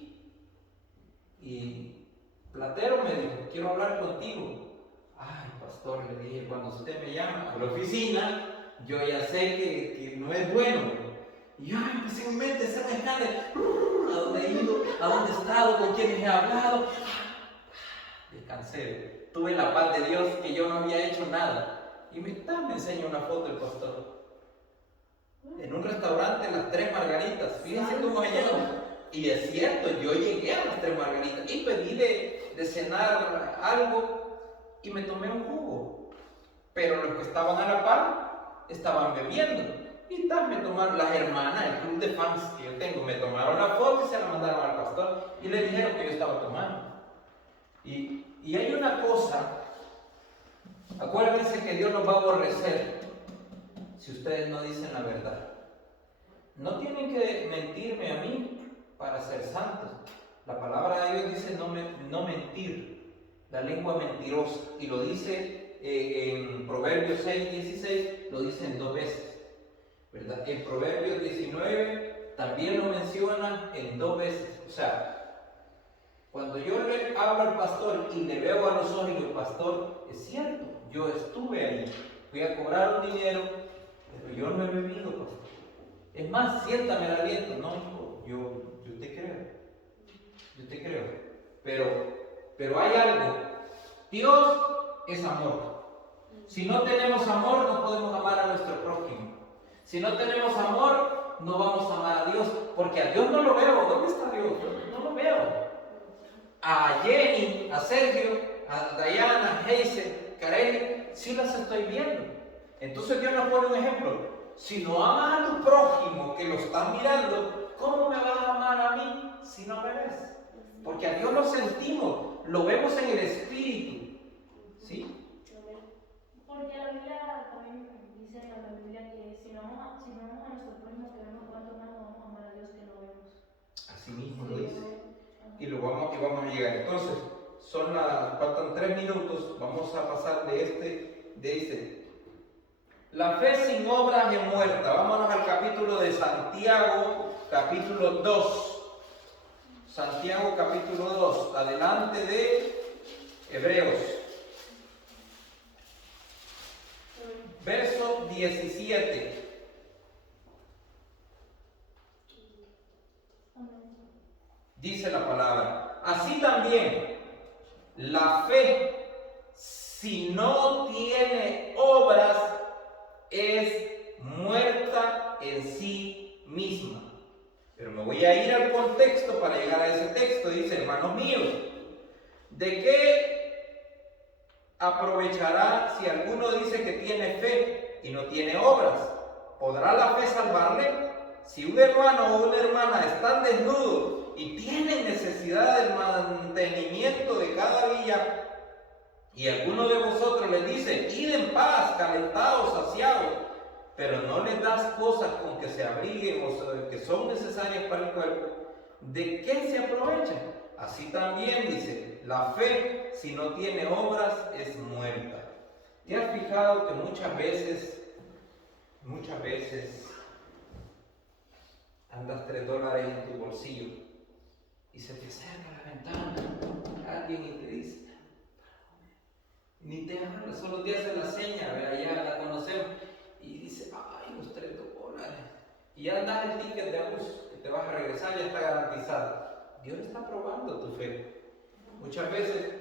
Platero me dijo, quiero hablar contigo. Ay, pastor, le dije, cuando usted me llama a la oficina, yo ya sé que no es bueno. Y yo empecé en mente a hacerme escándalo. ¿A dónde he ido? ¿A dónde he estado? ¿Con quiénes he hablado? Descansé. Tuve la paz de Dios, que yo no había hecho nada. Y me enseña una foto el pastor. En un restaurante, las 3 margaritas. Fíjense cómo me llamo. Y es cierto, yo llegué a las 3 margaritas y pedí de cenar algo y me tomé un jugo. Pero los que estaban a la par estaban bebiendo. Y tal, me tomaron las hermanas, el club de fans que yo tengo, me tomaron la foto y se la mandaron al pastor y le dijeron que yo estaba tomando. Y hay una cosa, acuérdense que Dios nos va a aborrecer si ustedes no dicen la verdad. No tienen que mentirme a mí para ser santos. La palabra de Dios dice no mentir, la lengua mentirosa, y lo dice en Proverbios 6:16, lo dice en 2 veces, ¿verdad? En Proverbios 19 también lo menciona en 2 veces. O sea, cuando yo le hablo al pastor y le veo a los ojos y digo, pastor, es cierto, yo estuve ahí, fui a cobrar un dinero, pero yo no he bebido, pastor. Es más, siéntame el aliento. No, hijo, yo te creo, pero hay algo. Dios es amor. Si no tenemos amor, no podemos amar a nuestro prójimo. Si no tenemos amor, no vamos a amar a Dios, porque a Dios no lo veo. ¿Dónde está Dios? Yo no lo veo. A Jenny, a Sergio, a Diana, a Hazel, Kareli, sí las estoy viendo. Entonces Dios nos pone un ejemplo. Si no amas a tu prójimo que lo está mirando, ¿cómo me vas a amar a mí si no me ves? Porque a Dios lo sentimos, lo vemos en el espíritu. ¿Sí? Porque la Biblia también dice en la Biblia que si no amamos a nuestro prójimo que vemos, ¿cuánto más vamos a amar a Dios que no vemos? Así mismo lo dice. Y vamos a llegar. Entonces, faltan 3 minutos. Vamos a pasar de este. La fe sin obras es muerta. Vámonos al capítulo de Santiago, capítulo 2. Santiago, capítulo 2. Adelante de Hebreos. Verso 17. Dice la palabra. Así también, la fe, si no tiene obras, es muerta en sí misma. Pero me voy a ir al contexto para llegar a ese texto. Dice, hermanos míos, ¿de qué aprovechará si alguno dice que tiene fe y no tiene obras? ¿Podrá la fe salvarle? Si un hermano o una hermana están desnudos y tienen necesidad del mantenimiento de cada día, y alguno de vosotros les dice, id en paz, calentados, saciados, pero no les das cosas con que se abriguen o que son necesarias para el cuerpo, ¿de qué se aprovechan? Así también dice, la fe, si no tiene obras, es muerta. ¿Te has fijado que muchas veces andas $3 en tu bolsillo y se te acerca a la ventana alguien y te dice, ni te habla, solo te hace la seña, ya la conocemos, y dice, ay, los $3, y ya das el ticket de bus que te vas a regresar, ya está garantizado. Dios está probando tu fe. Muchas veces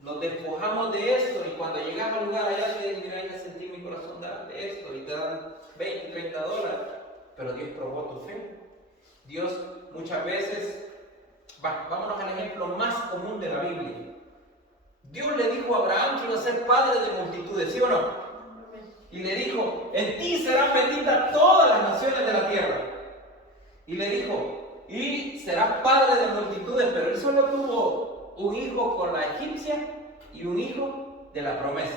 nos despojamos de esto y cuando llegas al lugar allá te dicen, mira, ya sentí mi corazón darte esto y te dan $20, $30, pero Dios probó tu fe. Dios muchas veces, vámonos al ejemplo más común de la Biblia. Dios le dijo a Abraham que iba a ser padre de multitudes, ¿sí o no? Y le dijo, en ti serán benditas todas las naciones de la tierra. Y le dijo, y serás padre de multitudes, pero él solo tuvo un hijo con la egipcia y un hijo de la promesa.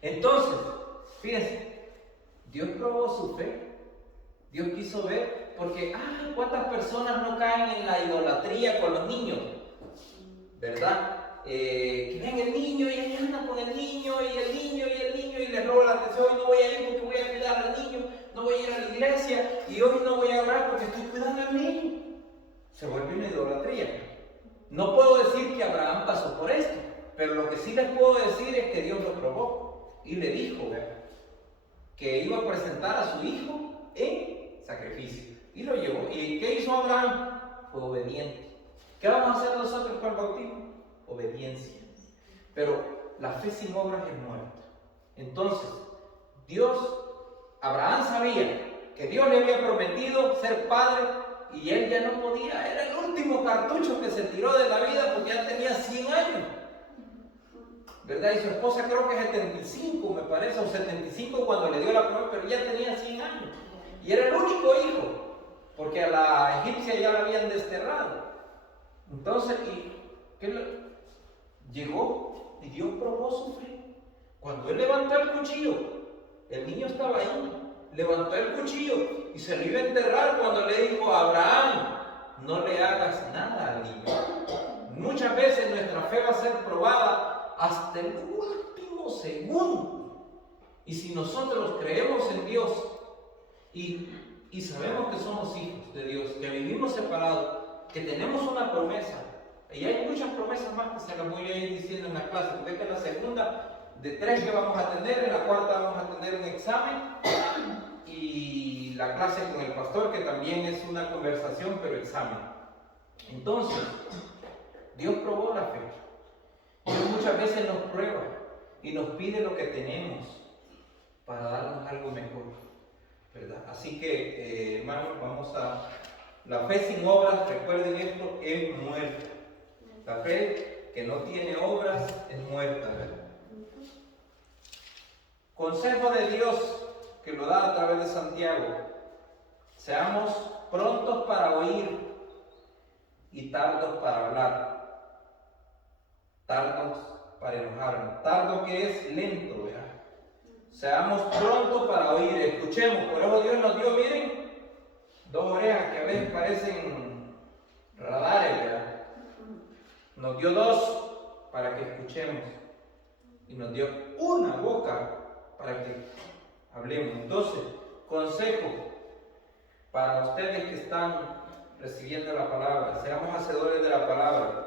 Entonces, fíjense, Dios probó su fe. Dios quiso ver, porque, ¿cuántas personas no caen en la idolatría con los niños? ¿Verdad? Que ven el niño y ahí andan con el niño y les roba la atención. Hoy no voy a ir porque voy a cuidar al niño, no voy a ir a la iglesia y hoy no voy a orar porque estoy cuidando al niño. Se vuelve una idolatría. No puedo decir que Abraham pasó por esto, pero lo que sí les puedo decir es que Dios lo probó y le dijo, que iba a presentar a su hijo en sacrificio. Y lo llevó. ¿Y qué hizo Abraham? Fue obediente. ¿Qué vamos a hacer nosotros con el bautismo? Obediencia. Pero la fe sin obras es muerta. Entonces, Abraham sabía que Dios le había prometido ser padre y él ya no podía. Era el último cartucho que se tiró de la vida porque ya tenía 100 años. ¿Verdad? Y su esposa creo que 75, me parece, o 75 cuando le dio la promesa, pero ya tenía 100 años. Y era el único hijo, porque a la egipcia ya la habían desterrado. Entonces, llegó y Dios probó su fe. Cuando él levantó el cuchillo, el niño estaba ahí, levantó el cuchillo y se lo iba a enterrar cuando le dijo a Abraham, no le hagas nada al niño. Muchas veces nuestra fe va a ser probada hasta el último segundo. Y si nosotros creemos en Dios y sabemos que somos hijos de Dios, que vivimos separados, que tenemos una promesa, y hay muchas promesas más que se las voy a ir diciendo en la clase, porque esta es la segunda de 3 que vamos a tener. En la cuarta vamos a tener un examen y la clase con el pastor, que también es una conversación, pero examen. Entonces, Dios probó la fe. Dios muchas veces nos prueba y nos pide lo que tenemos para darnos algo mejor, ¿verdad? Así que, hermanos, vamos a... La fe sin obras, recuerden esto, es muerta. La fe que no tiene obras es muerta, ¿verdad? Consejo de Dios que lo da a través de Santiago: seamos prontos para oír y tardos para hablar, tardos para enojarnos, tardo que es lento, ¿verdad? Seamos prontos para oír, escuchemos. Por eso Dios nos dio, miren, 2 orejas que a veces parecen radares, ¿verdad? Nos dio 2 para que escuchemos y nos dio 1 boca para que hablemos. Entonces, consejo para ustedes que están recibiendo la palabra: seamos hacedores de la palabra.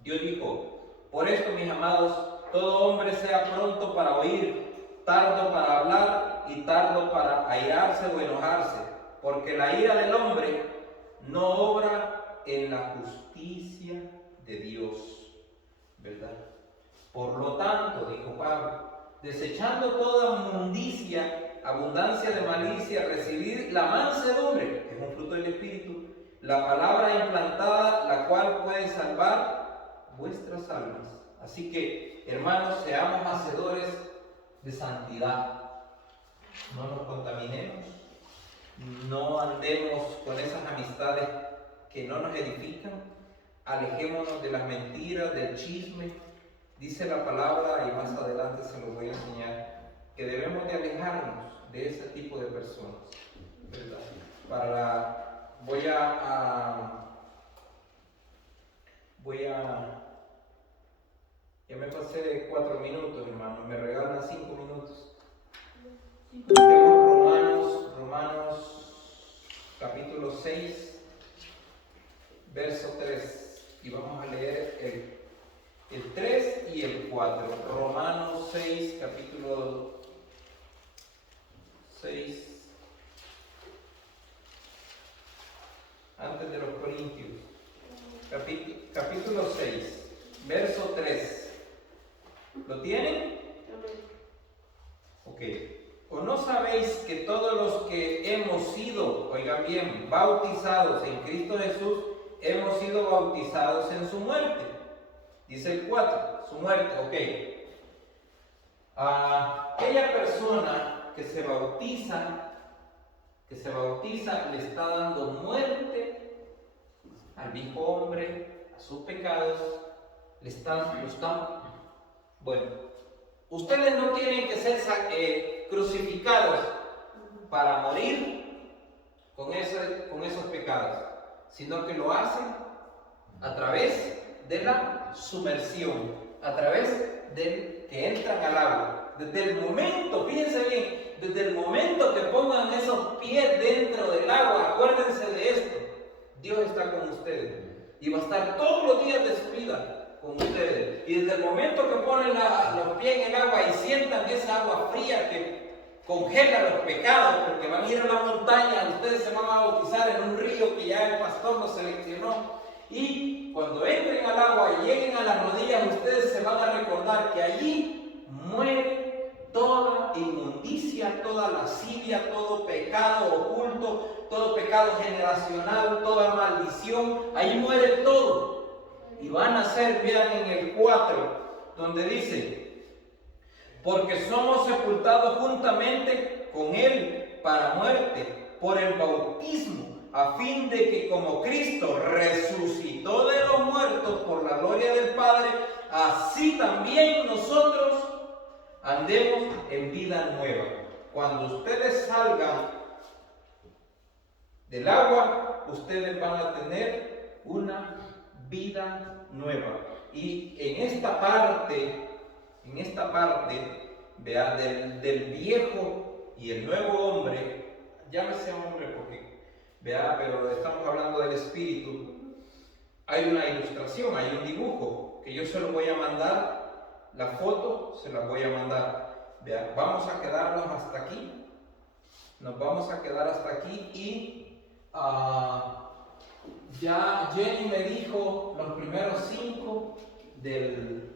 Dios dijo: por esto, mis amados, todo hombre sea pronto para oír, tardo para hablar y tardo para airarse o enojarse, porque la ira del hombre no obra en la justicia de Dios, ¿verdad? Por lo tanto, dijo Pablo, desechando toda mundicia, abundancia de malicia, recibid la mansedumbre, que es un fruto del Espíritu, la palabra implantada, la cual puede salvar vuestras almas. Así que, hermanos, seamos hacedores de santidad. No nos contaminemos, no andemos con esas amistades que no nos edifican, alejémonos de las mentiras, del chisme. Dice la palabra, y más adelante se lo voy a enseñar, que debemos de alejarnos de ese tipo de personas, ¿verdad? Ya me pasé de 4 minutos, hermano, me regalan 5 minutos. Busquemos Romanos capítulo 6, verso 3, y vamos a leer el 3 y el 4. Romanos 6, capítulo 6, antes de los Corintios, capítulo 6, verso 3. ¿Lo tienen? Ok. ¿O no sabéis que todos los que hemos sido, oigan bien, bautizados en Cristo Jesús, hemos sido bautizados en su muerte? Dice el 4, su muerte, ok. Aquella persona que se bautiza le está dando muerte al viejo hombre, a sus pecados, bueno, ustedes no tienen que ser crucificados para morir con esos pecados, sino que lo hacen a través de la sumersión, a través de que entran al agua. Desde el momento, fíjense bien, desde el momento que pongan esos pies dentro del agua, acuérdense de esto: Dios está con ustedes y va a estar todos los días de su vida con ustedes. Y desde el momento que ponen los pies en el agua y sientan esa agua fría que congela los pecados, porque van a ir a la montaña, ustedes se van a bautizar en un río que ya el pastor los seleccionó, y cuando entren al agua y lleguen a las rodillas, ustedes se van a recordar que allí muere toda inmundicia, toda lascivia, todo pecado oculto, todo pecado generacional, toda maldición. Ahí muere todo. Y van a ser, vean en el 4, donde dice: porque somos sepultados juntamente con Él para muerte por el bautismo, a fin de que como Cristo resucitó de los muertos por la gloria del Padre, así también nosotros andemos en vida nueva. Cuando ustedes salgan del agua, ustedes van a tener una vida nueva. Y en esta parte, vea, del viejo y el nuevo hombre, llámese hombre porque, vea, pero estamos hablando del espíritu. Hay una ilustración, hay un dibujo que yo se lo voy a mandar la foto se la voy a mandar. Vean, vamos a quedarnos hasta aquí. Nos vamos a quedar hasta aquí y ya Jenny me dijo los primeros 5 del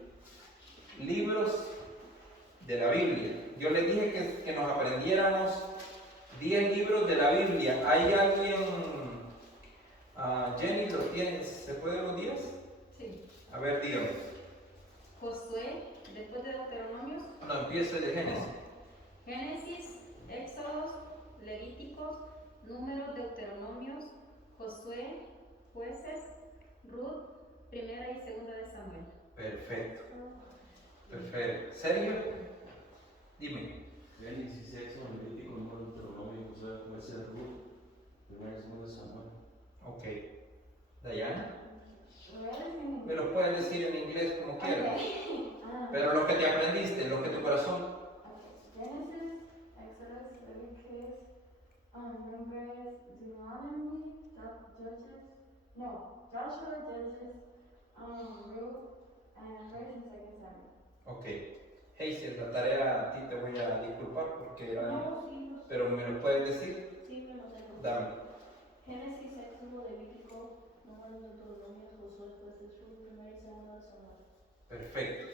libros de la Biblia. Yo le dije que nos aprendiéramos 10 libros de la Biblia. ¿Hay alguien, Jenny, los tienes? ¿Se puede los 10? Sí. A ver, dígame. Josué, después de Deuteronomios, No, empiece de Génesis. Génesis, Éxodos, Levíticos, Números, Deuteronomios, Josué, Jueces, Ruth, Primera y Segunda de Samuel. Perfecto. Perfecto. ¿Sergio? Dime. Génesis, Éxodo, Levítico, Número, Deuteronomio, Josué, Jueces, Ruth, Primera y Segunda de Samuel. Ok. Dayana. Lo voy a decir en Me lo puedes decir en inglés como quieras. Ah, Pero lo que te aprendiste, lo que tu corazón. okay. Genesis, Exodus, Leviticus, Numbers, Deuteronomy, Joshua, Judges, Ruth, and First and Second Samuel. Ok. Hazel, la tarea a ti te voy a disculpar porque era. No, sí, no sé. Pero me lo puedes decir. Sí, me lo tengo. Dame. Génesis, Éxodo, Levítico, Números, Deuteronomio, Josué, Jueces, Ruth, Primera y Segunda de Samuel. Perfecto.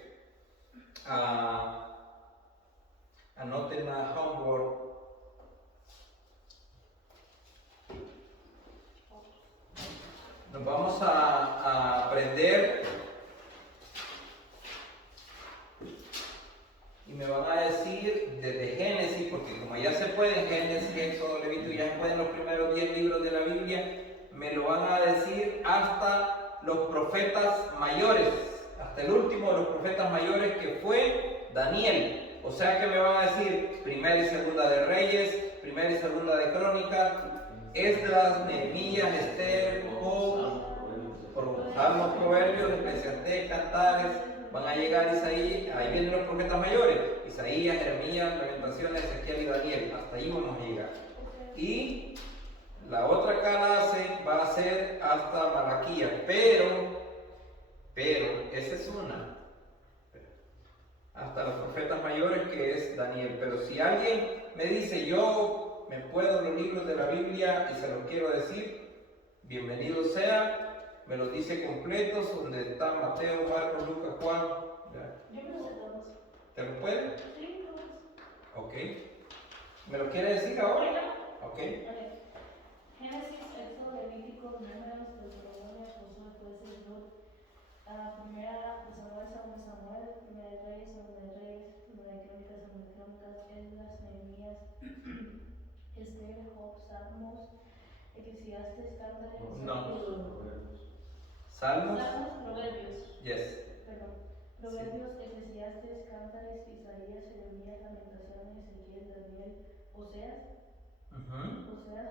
Anoten la homework. Nos vamos a aprender y me van a decir desde Génesis, porque como ya se puede en Génesis, Éxodo, Levítico, ya se pueden los primeros 10 libros de la Biblia, me lo van a decir hasta los profetas mayores, hasta el último de los profetas mayores que fue Daniel. O sea que me van a decir Primera y Segunda de Reyes, Primera y Segunda de Crónicas, Esdras, Nehemías, Esther, Job, Salmos, Proverbios, Eclesiastés, Cantares, van a llegar Isaías, ahí vienen los profetas mayores, Isaías, Jeremías, Lamentaciones, Ezequiel y Daniel, hasta ahí vamos a llegar. Y la otra clase va a ser hasta Malaquías, pero, esa es una, hasta los profetas mayores que es Daniel. Pero si alguien me dice, yo me puedo los libros de la Biblia y se los quiero decir, bienvenido sea. Me los dice completos, donde está Mateo, Marcos, Lucas, Juan. ¿Ya? Yo me lo sé todos. ¿Te lo puede? Sí, todos. Ok. ¿Me lo quiere decir ahora? Oiga. Ok. Génesis, Éxodo, Levítico, Números, Deuteronomio, Josué, Jueces, Ruth, Primera de Samuel, Segunda de Samuel, Primera de Reyes, Segunda de Reyes, Primera de Crónicas, Segunda de Crónicas, Esdras, Nehemías, Esther, Job, Salmos, Eclesiastes, Cantares, Salmos. Proverbios. Yes. Perdón. Proverbios, Eclesiastes, Cantares, Isaías, Jeremías, Lamentaciones, Ezequiel, Daniel, Oseas,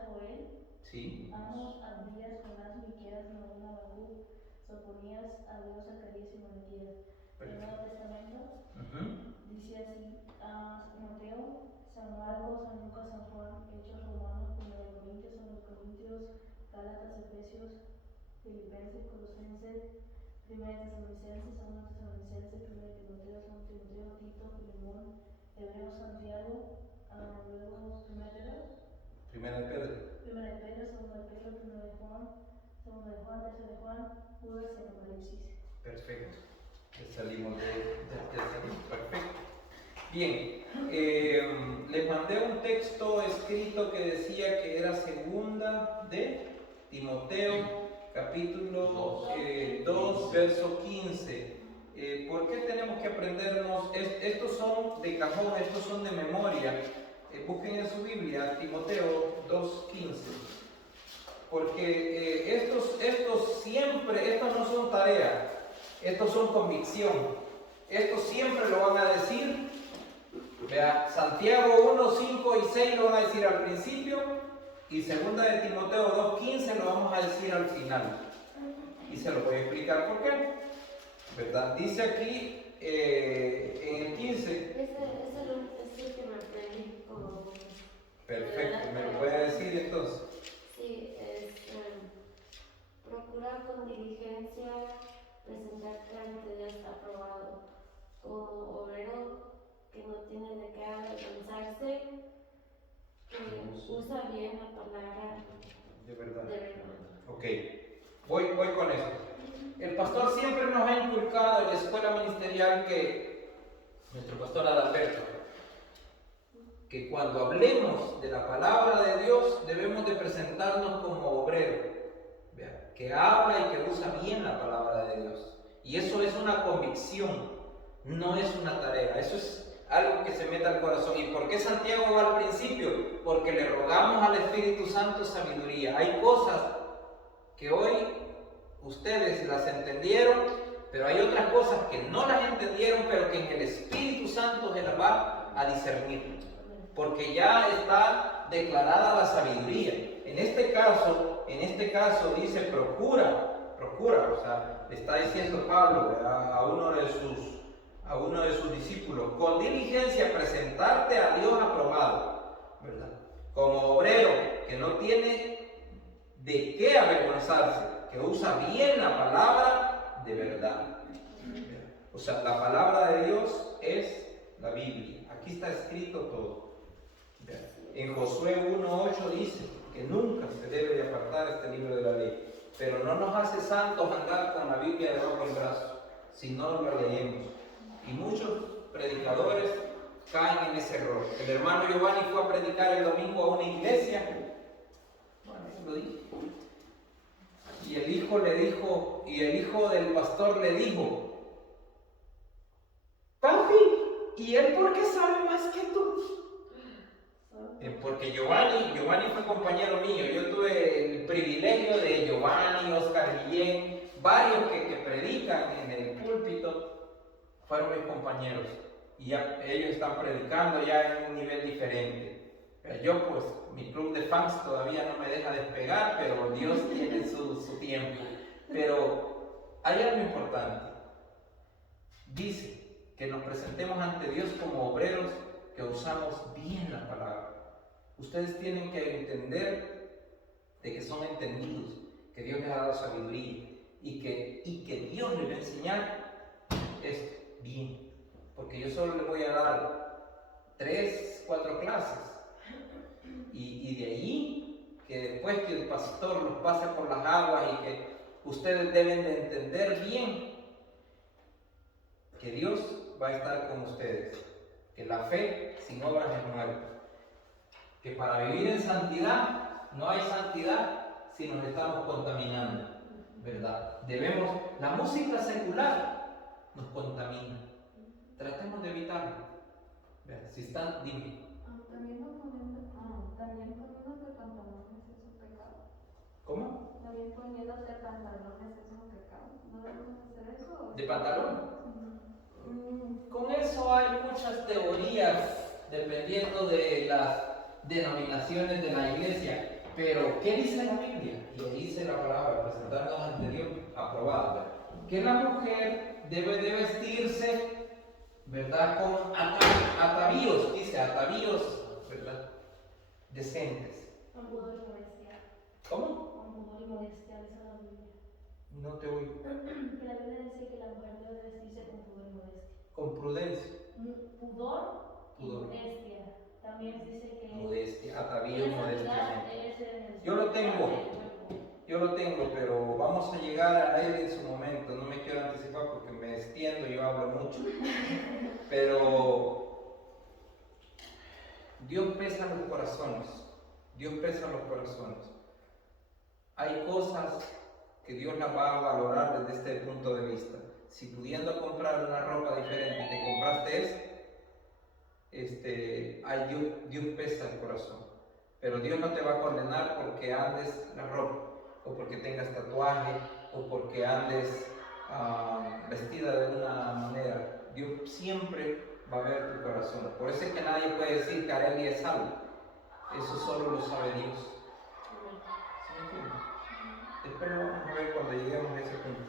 Joel, Sí. Amos, Abdías, Jonás, Miqueas, Nahum, Habacuc, Sofonías, Ageo, Zacarías y Malaquías. El Nuevo Testamento dice así: Mateo, San Marcos, San Lucas, San Juan, Hechos, Romanos, 1 de Corintios, 2 de Corintios, Gálatas, Efesios, Filipenses, Colosenses, 1 de Tesalonicenses, 2 de Tesalonicenses, 1 de Timoteo, 2 de Timoteo, Tito, Filemón, Hebreo, Santiago, luego 1 de Pedro. Primera de Pedro. 1 de Pedro, 2 de Pedro, 1 de Juan, 2 de Juan, 3 de Juan, Judas y Apocalipsis. Perfecto. Ya salimos de perfecto. Bien, les mandé un texto escrito que decía que era segunda de Timoteo, capítulo 2, verso 15. ¿Por qué tenemos que aprendernos? Estos son de cajón, estos son de memoria. Busquen en su Biblia Timoteo 2:15. Porque estos no son tareas, estos son convicción. Estos siempre lo van a decir. Vea, Santiago 1, 5 y 6 lo van a decir al principio y segunda de Timoteo 2:15 lo vamos a decir al final. Y se lo voy a explicar por qué. ¿Verdad? Dice aquí en el 15. Es el que me aprendí como. Perfecto, ¿me lo puede decir entonces? Sí, es procurar con diligencia presentarte ante Dios aprobado, como usa bien la palabra De verdad. de verdad. Ok, voy con esto. El pastor siempre nos ha inculcado en la escuela ministerial nuestro pastor Adalberto, que cuando hablemos de la palabra de Dios debemos de presentarnos como obrero, ¿vea? Que habla y que usa bien la palabra de Dios. Y eso es una convicción, no es una tarea, eso es algo que se mete al corazón. ¿Y por qué Santiago va al principio? Porque le rogamos al Espíritu Santo sabiduría. Hay cosas que hoy ustedes las entendieron, pero hay otras cosas que no las entendieron, pero que en el Espíritu Santo se las va a discernir, porque ya está declarada la sabiduría. En este caso dice procura, o sea, le está diciendo Pablo a uno de sus discípulos, con diligencia presentarte a Dios aprobado, ¿verdad? Como obrero que no tiene de qué avergonzarse, que usa bien la palabra de verdad. O sea, la palabra de Dios es la Biblia. Aquí está escrito todo. En Josué 1:8 dice que nunca se debe de apartar este libro de la ley, pero no nos hace santos andar con la Biblia debajo del brazo, si no la leemos. Y muchos predicadores caen en ese error. El hermano Giovanni fue a predicar el domingo a una iglesia, bueno, lo dije, y el hijo del pastor le dijo: papi, ¿y él por qué sabe más que tú? Porque Giovanni fue compañero mío. Yo tuve el privilegio de Giovanni, Oscar Guillén, varios que predican en el púlpito, fueron mis compañeros. Y ya ellos están predicando ya en un nivel diferente. Pero yo, pues, mi club de fans todavía no me deja despegar, pero Dios tiene su tiempo. Pero hay algo importante. Dice que nos presentemos ante Dios como obreros que usamos bien la palabra. Ustedes tienen que entender de que son entendidos, que Dios les ha dado sabiduría y que Dios les va a enseñar esto bien. Porque yo solo les voy a dar 3, 4 clases y de allí, que después que el pastor los pase por las aguas y que ustedes deben de entender bien que Dios va a estar con ustedes, que la fe sin obras es muerta, que para vivir en santidad no hay santidad si nos estamos contaminando, ¿verdad? La música secular nos contamina, tratemos de evitarlo. Si están, dime. También poniéndote pantalones es un pecado. ¿Cómo? También poniéndote pantalones es un pecado. ¿No debemos hacer eso? ¿De pantalón? Con eso hay muchas teorías dependiendo de las denominaciones de la iglesia, pero ¿qué dice la Biblia? Y ahí dice la palabra, presentarnos ante Dios aprobado, que la mujer debe de vestirse, ¿verdad? Con atavíos, dice atavíos, ¿verdad? Decentes. Con pudor y modestia. ¿Cómo? Con pudor y modestia, dice la Biblia. No te oigo. Que la Biblia dice que la mujer debe vestirse con pudor y modestia. Con prudencia. Pudor y Pudor. modestia. También dice que Modestia, atavíos, la modestia. santidad es en el Yo lo tengo. del cuerpo. Yo lo tengo, pero vamos a llegar a él en su momento. No me quiero anticipar porque me extiendo, yo hablo mucho. Pero Dios pesa los corazones. Dios pesa los corazones. Hay cosas que Dios las va a valorar desde este punto de vista. Si pudiendo comprar una ropa diferente te compraste Dios pesa el corazón. Pero Dios no te va a condenar porque andes la ropa, o porque tengas tatuaje, o porque andes vestida de una manera. Dios siempre va a ver tu corazón. Por eso es que nadie puede decir que Arely es salvo. Eso solo lo sabe Dios. ¿Sí me entienden? Después lo vamos a ver cuando lleguemos a ese punto.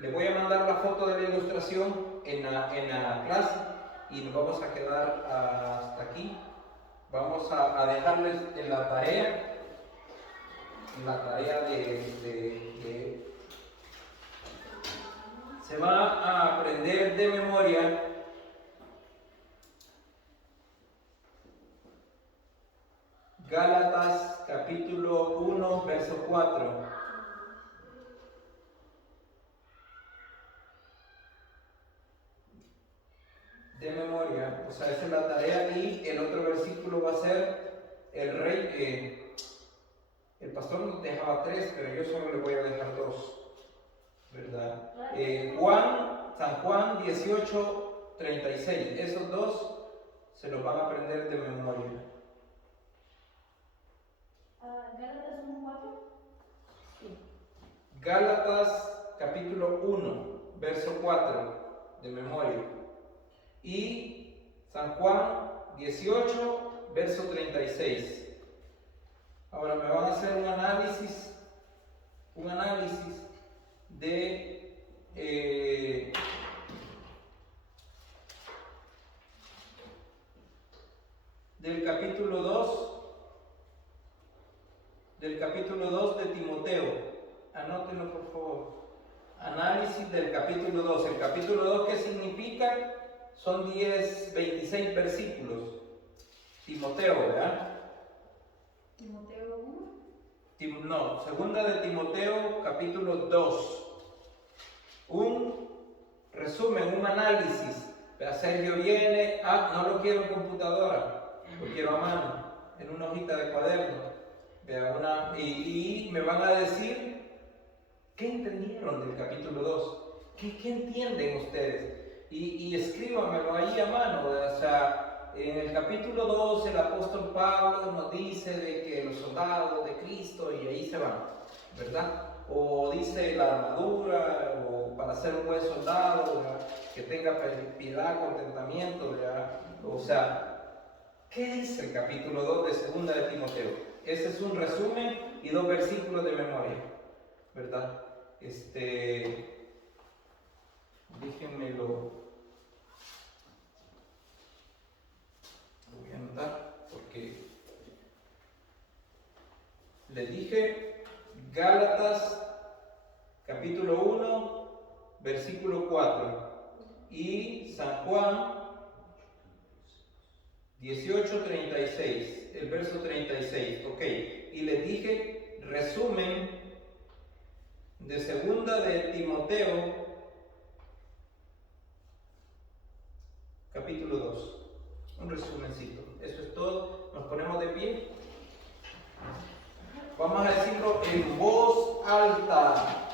Les voy a mandar la foto de la ilustración en la clase y nos vamos a quedar hasta aquí. Vamos a dejarles en la tarea de se va a aprender de memoria Gálatas capítulo 1, verso 4. De memoria, o sea, esa es la tarea, y el otro versículo va a ser el rey. El pastor nos dejaba 3, pero yo solo le voy a dejar 2, ¿verdad? San Juan 18, 36. Esos 2 se los van a aprender de memoria. Gálatas 1:4. Gálatas capítulo 1, verso 4, de memoria. Y San Juan 18, verso 36. Ahora me van a hacer un análisis de del capítulo 2 de Timoteo. Anótenlo por favor. Análisis del capítulo 2. El capítulo 2, ¿qué significa? Son 26 versículos. Timoteo, ¿verdad? Timoteo 1. No, segunda de Timoteo, capítulo 2. Un resumen, un análisis. Sergio viene, no lo quiero en computadora, lo quiero a mano, en una hojita de cuaderno. Y me van a decir qué entendieron del capítulo 2, qué entienden ustedes. Y escríbanmelo ahí a mano. O sea, en el capítulo 2 el apóstol Pablo nos dice de que los soldados de Cristo, y ahí se van, ¿verdad? O dice la armadura, o para ser un buen soldado, ¿verdad? Que tenga piedad, contentamiento, ¿verdad? O sea, ¿qué dice el capítulo 2 de segunda de Timoteo? Ese es un resumen y 2 versículos de memoria, ¿verdad? Déjenmelo. Lo voy a anotar porque les dije Gálatas capítulo 1, versículo 4, y San Juan 18:36, el verso 36, ok. Y les dije resumen de segunda de Timoteo capítulo 2, un resumencito. Eso es todo. Nos ponemos de pie. Vamos a decirlo en voz alta.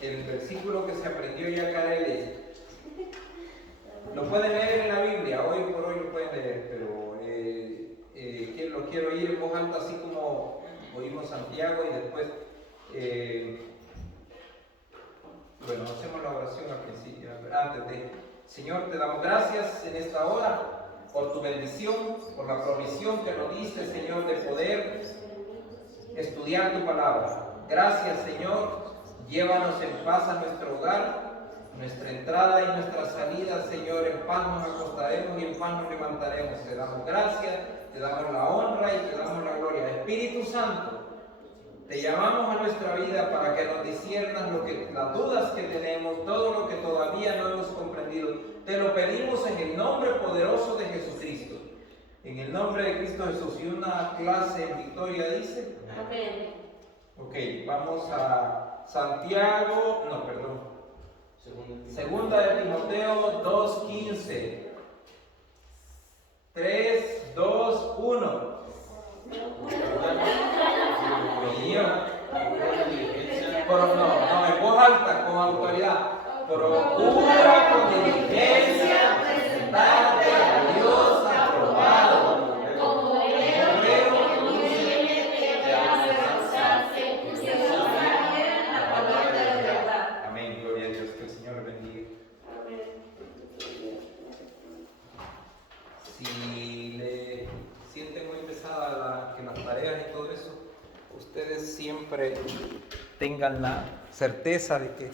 El versículo que se aprendió ya Careles. Lo pueden leer en la Biblia, hoy por hoy lo pueden leer, pero lo quiero oír en voz alta, así como oímos Santiago, y después, hacemos la oración al principio, antes de. Señor, te damos gracias en esta hora por tu bendición, por la provisión que nos diste, Señor, de poder estudiar tu palabra. Gracias, Señor. Llévanos en paz a nuestro hogar, nuestra entrada y nuestra salida, Señor. En paz nos acostaremos y en paz nos levantaremos. Te damos gracias, te damos la honra y te damos la gloria. Espíritu Santo, te llamamos a nuestra vida para que nos disciernas las dudas que tenemos, todo lo que todavía no hemos comprendido. Te lo pedimos en el nombre poderoso de Jesucristo. En el nombre de Cristo Jesús. Y una clase en Victoria dice. Ok, vamos a Segunda de Timoteo 2:15. 3, 2, 1. Pero no, en voz alta, con autoridad. Procura con diligencia presentarte a Dios aprobado. Como obrero que tiene que avergonzarse, que usa bien la palabra de verdad. Amén, gloria a Dios, que el Señor bendiga. Si le sienten muy pesada que las tareas y todo eso, ustedes siempre tengan la certeza de que